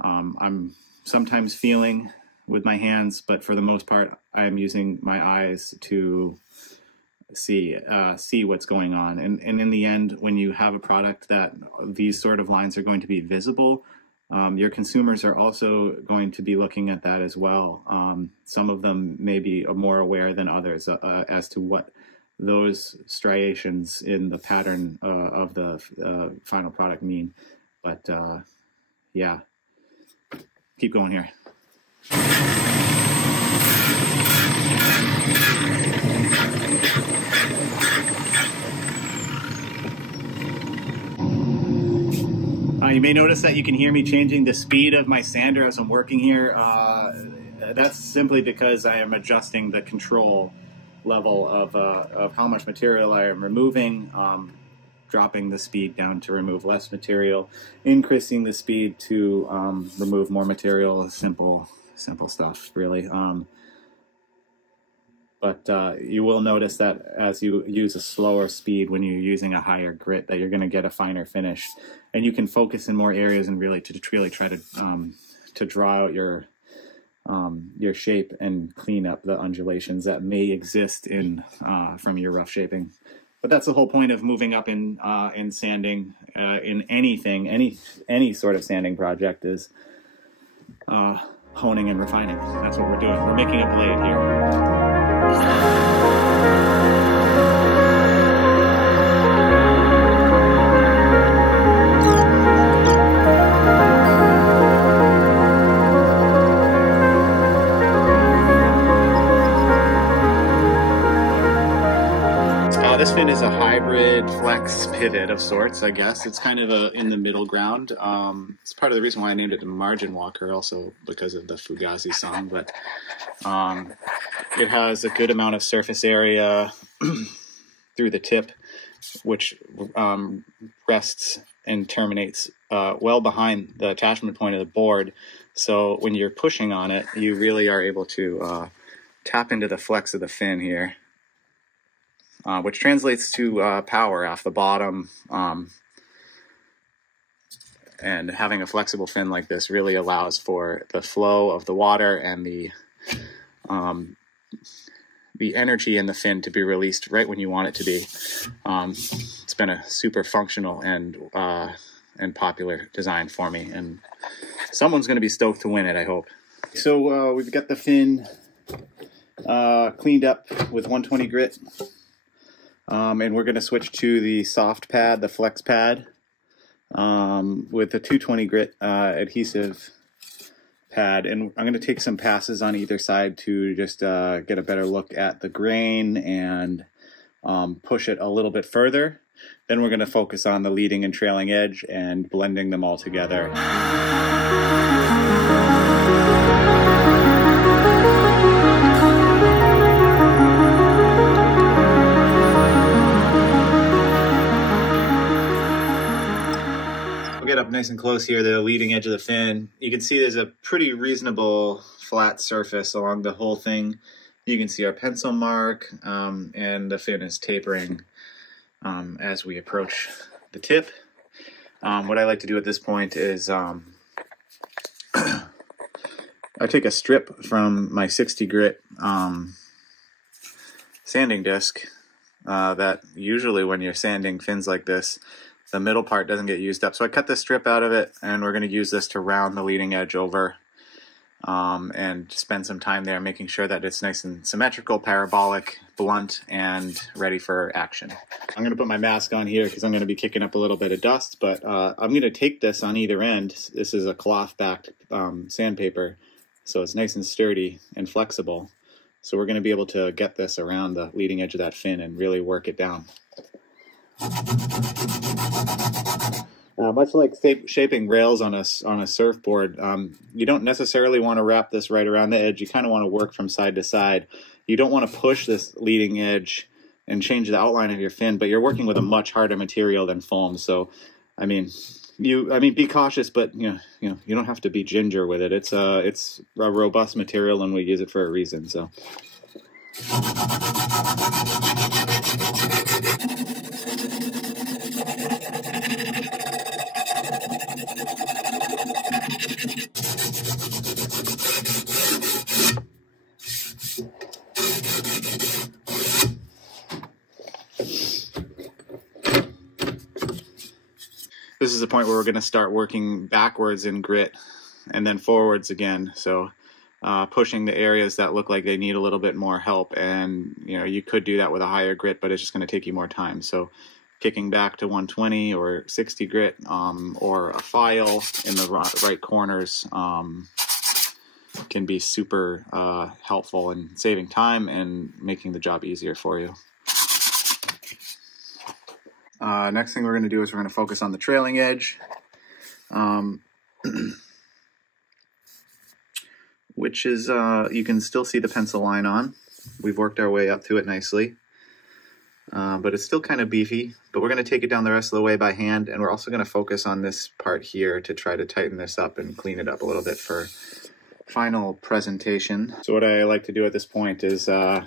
I'm sometimes feeling with my hands, but for the most part I am using my eyes to see what's going on, and in the end, when you have a product that these sort of lines are going to be visible, your consumers are also going to be looking at that as well. Some of them may be more aware than others as to what those striations in the pattern of the final product mean. But yeah, keep going here. You may notice that you can hear me changing the speed of my sander as I'm working here. That's simply because I am adjusting the control level of how much material I am removing, dropping the speed down to remove less material, increasing the speed to remove more material. Simple stuff, really. But you will notice that as you use a slower speed when you're using a higher grit, that you're going to get a finer finish, and you can focus in more areas and really try to draw out your shape and clean up the undulations that may exist in from your rough shaping. But that's the whole point of moving up in sanding, in anything, any sort of sanding project, is honing and refining. That's what we're doing. We're making a blade here. This fin is a hybrid flex pivot of sorts, I guess. It's kind of in the middle ground. It's part of the reason why I named it the Margin Walker, also because of the Fugazi song. But it has a good amount of surface area. through the tip, which rests and terminates well behind the attachment point of the board. So when you're pushing on it, you really are able to tap into the flex of the fin here, which translates to power off the bottom. And having a flexible fin like this really allows for the flow of the water and the energy in the fin to be released right when you want it to be. It's been a super functional and popular design for me, and someone's going to be stoked to win it, I hope. So we've got the fin cleaned up with 120 grit, and we're going to switch to the soft pad, the flex pad, with the 220 grit adhesive pad, and I'm going to take some passes on either side to just get a better look at the grain and push it a little bit further. Then we're going to focus on the leading and trailing edge and blending them all together. Get up nice and close here, the leading edge of the fin. You can see there's a pretty reasonable flat surface along the whole thing. You can see our pencil mark, and the fin is tapering as we approach the tip. What I like to do at this point is I take a strip from my 60 grit sanding disc that usually when you're sanding fins like this, the middle part doesn't get used up. So I cut this strip out of it, and we're going to use this to round the leading edge over and spend some time there making sure that it's nice and symmetrical, parabolic, blunt, and ready for action. I'm going to put my mask on here because I'm going to be kicking up a little bit of dust, but I'm going to take this on either end. This is a cloth-backed sandpaper, so it's nice and sturdy and flexible. So we're going to be able to get this around the leading edge of that fin and really work it down. Much like shaping rails on a surfboard, you don't necessarily want to wrap this right around the edge. You kind of want to work from side to side. You don't want to push this leading edge and change the outline of your fin, but you're working with a much harder material than foam. So, I mean, be cautious, but you don't have to be ginger with it. It's a robust material, and we use it for a reason. So. This is the point where we're going to start working backwards in grit and then forwards again. So pushing the areas that look like they need a little bit more help, and you could do that with a higher grit, but it's just going to take you more time. So kicking back to 120 or 60 grit or a file in the right corners can be super helpful in saving time and making the job easier for you. Next thing we're going to do is we're going to focus on the trailing edge, which is, you can still see the pencil line on. We've worked our way up to it nicely, but it's still kind of beefy, but we're going to take it down the rest of the way by hand, and we're also going to focus on this part here to try to tighten this up and clean it up a little bit for final presentation. So what I like to do at this point is I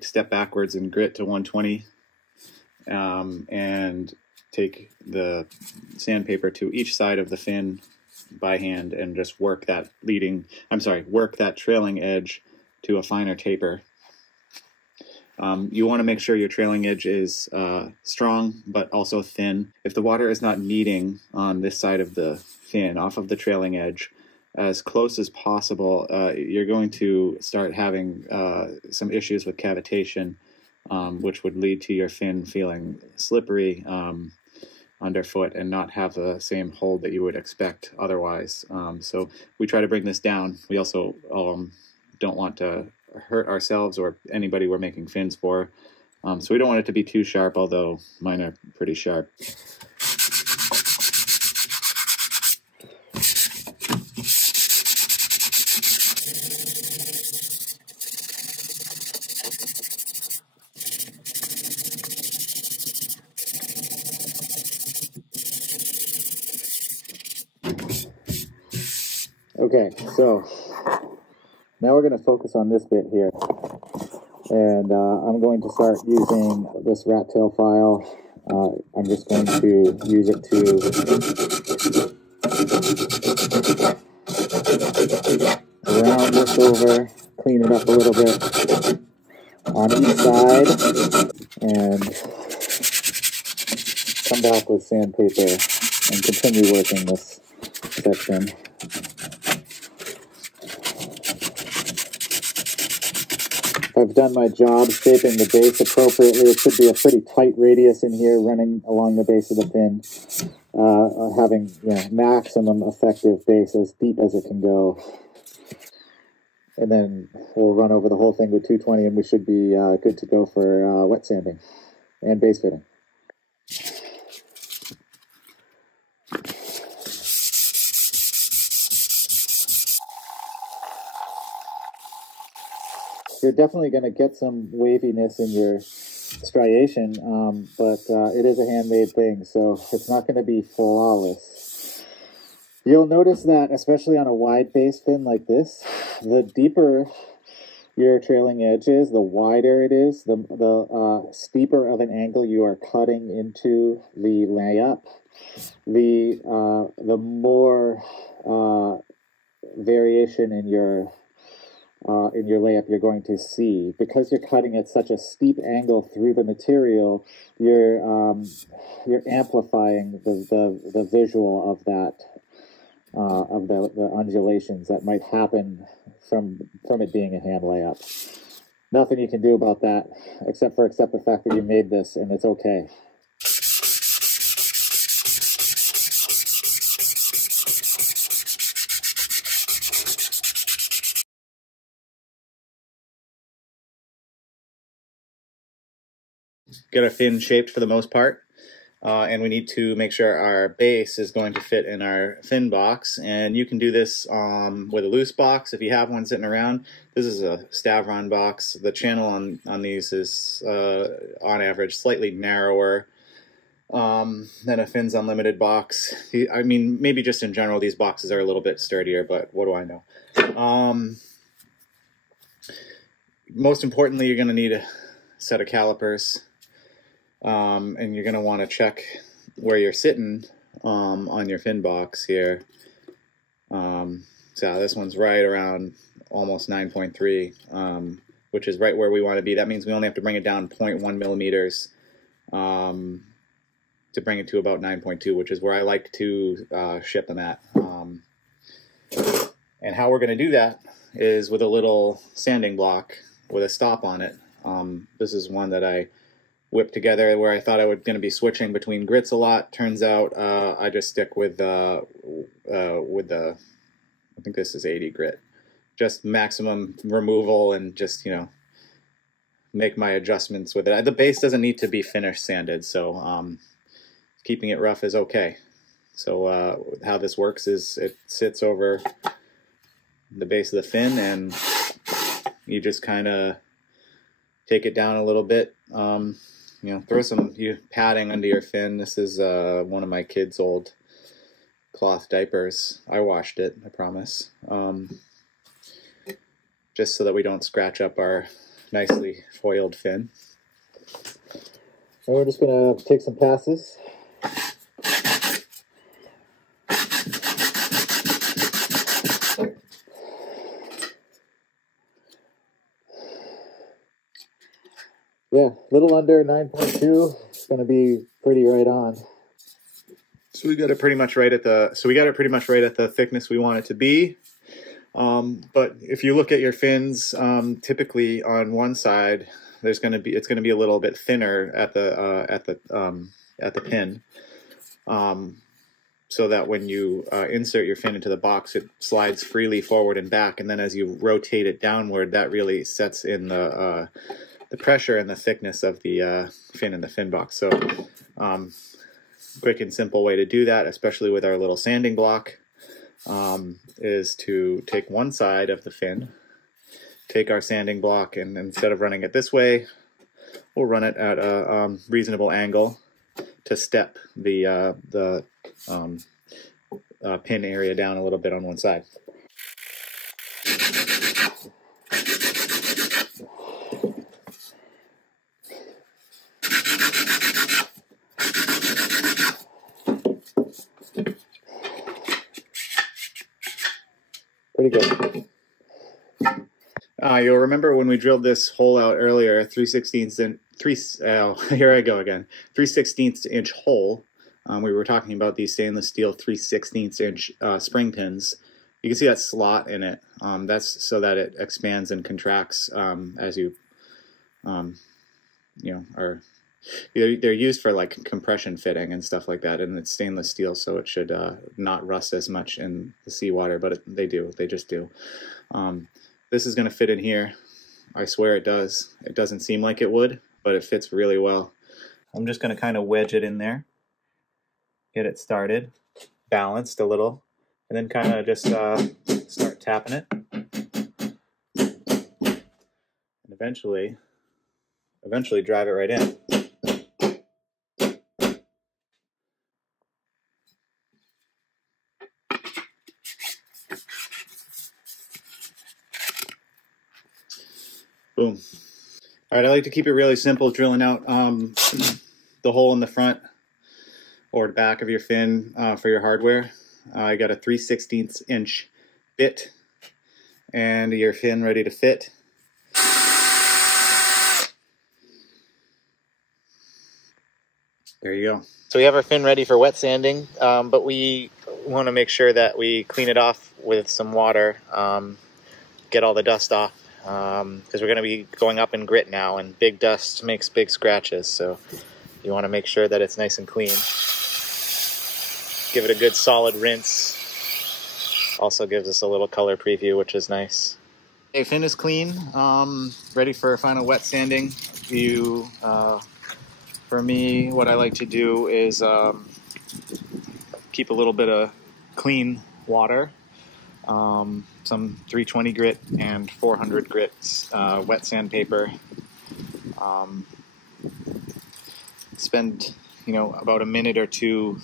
step backwards and grit to 120, and take the sandpaper to each side of the fin by hand and just work that trailing edge to a finer taper. You want to make sure your trailing edge is strong but also thin. If the water is not meeting on this side of the fin off of the trailing edge as close as possible, you're going to start having some issues with cavitation, which would lead to your fin feeling slippery underfoot and not have the same hold that you would expect otherwise. So we try to bring this down. We also don't want to hurt ourselves or anybody we're making fins for. So we don't want it to be too sharp, although mine are pretty sharp. Okay, so now we're going to focus on this bit here. And I'm going to start using this rat tail file. I'm just going to use it to round this over, clean it up a little bit on each side, and come back with sandpaper and continue working this section. I've done my job shaping the base appropriately. It should be a pretty tight radius in here running along the base of the fin, having maximum effective base as deep as it can go. And then we'll run over the whole thing with 220 and we should be good to go for wet sanding and base fitting. You're definitely going to get some waviness in your striation, but it is a handmade thing, so it's not going to be flawless. You'll notice that, especially on a wide base fin like this, the deeper your trailing edge is, the wider it is, the steeper of an angle you are cutting into the layup, the more variation in your layup you're going to see. Because you're cutting at such a steep angle through the material, you're amplifying the visual of that of the undulations that might happen from it being a hand layup. Nothing you can do about that except for accept the fact that you made this and it's okay. Get our fin shaped for the most part, and we need to make sure our base is going to fit in our fin box. And you can do this with a loose box if you have one sitting around. This is a Stavron box. The channel on these is on average slightly narrower than a Fins Unlimited box. I mean, maybe just in general these boxes are a little bit sturdier, but what do I know? Most importantly, you're going to need a set of calipers. And you're going to want to check where you're sitting on your fin box here. So this one's right around almost 9.3, which is right where we want to be. That means we only have to bring it down 0.1 millimeters to bring it to about 9.2, which is where I like to ship them at. And how we're going to do that is with a little sanding block with a stop on it. This is one that I whipped together where I thought I was going to be switching between grits a lot. Turns out I just stick with the I think this is 80 grit. Just maximum removal and just, make my adjustments with it. The base doesn't need to be finished sanded, so keeping it rough is okay. So how this works is it sits over the base of the fin and you just kind of take it down a little bit. Throw some padding under your fin. This is one of my kids' old cloth diapers. I washed it, I promise. Just so that we don't scratch up our nicely foiled fin. And we're just going to take some passes. Yeah, a little under 9.2. It's going to be pretty right on. So we got it pretty much right at the thickness we want it to be. But if you look at your fins, typically on one side it's going to be a little bit thinner at the pin, so that when you insert your fin into the box, it slides freely forward and back, and then as you rotate it downward, that really sets in the pressure and the thickness of the fin in the fin box. So quick and simple way to do that, especially with our little sanding block, is to take one side of the fin, take our sanding block, and instead of running it this way, we'll run it at a reasonable angle to step the pin area down a little bit on one side. Pretty good. You'll remember when we drilled this hole out earlier, 3/16 and here I go again, 3/16 inch hole. We were talking about these stainless steel 3/16 inch spring pins. You can see that slot in it. That's so that it expands and contracts as you, are. They're used for like compression fitting and stuff like that, and it's stainless steel, so it should not rust as much in the seawater, but they do. They just do. This is going to fit in here. I swear it does. It doesn't seem like it would, but it fits really well. I'm just going to kind of wedge it in there, get it started, balanced a little, and then kind of just start tapping it. And eventually drive it right in. Boom. All right, I like to keep it really simple, drilling out the hole in the front or the back of your fin for your hardware. I got a 3/16 inch bit and your fin ready to fit. There you go. So we have our fin ready for wet sanding, but we want to make sure that we clean it off with some water, get all the dust off. Because we're going to be going up in grit now, and big dust makes big scratches, so you want to make sure that it's nice and clean. Give it a good solid rinse. Also gives us a little color preview, which is nice. Okay, fin is clean, ready for final wet sanding. For me, what I like to do is keep a little bit of clean water. Some 320 grit and 400 grit wet sandpaper. Spend about a minute or two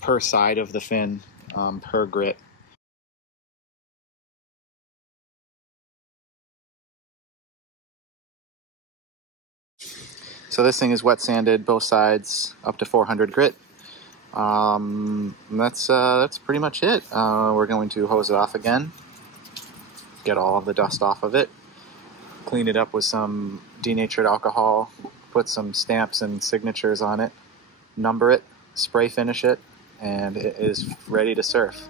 per side of the fin per grit. So this thing is wet sanded both sides up to 400 grit. That's pretty much it. We're going to hose it off again, get all of the dust off of it, clean it up with some denatured alcohol, put some stamps and signatures on it, number it, spray finish it, and it is ready to surf.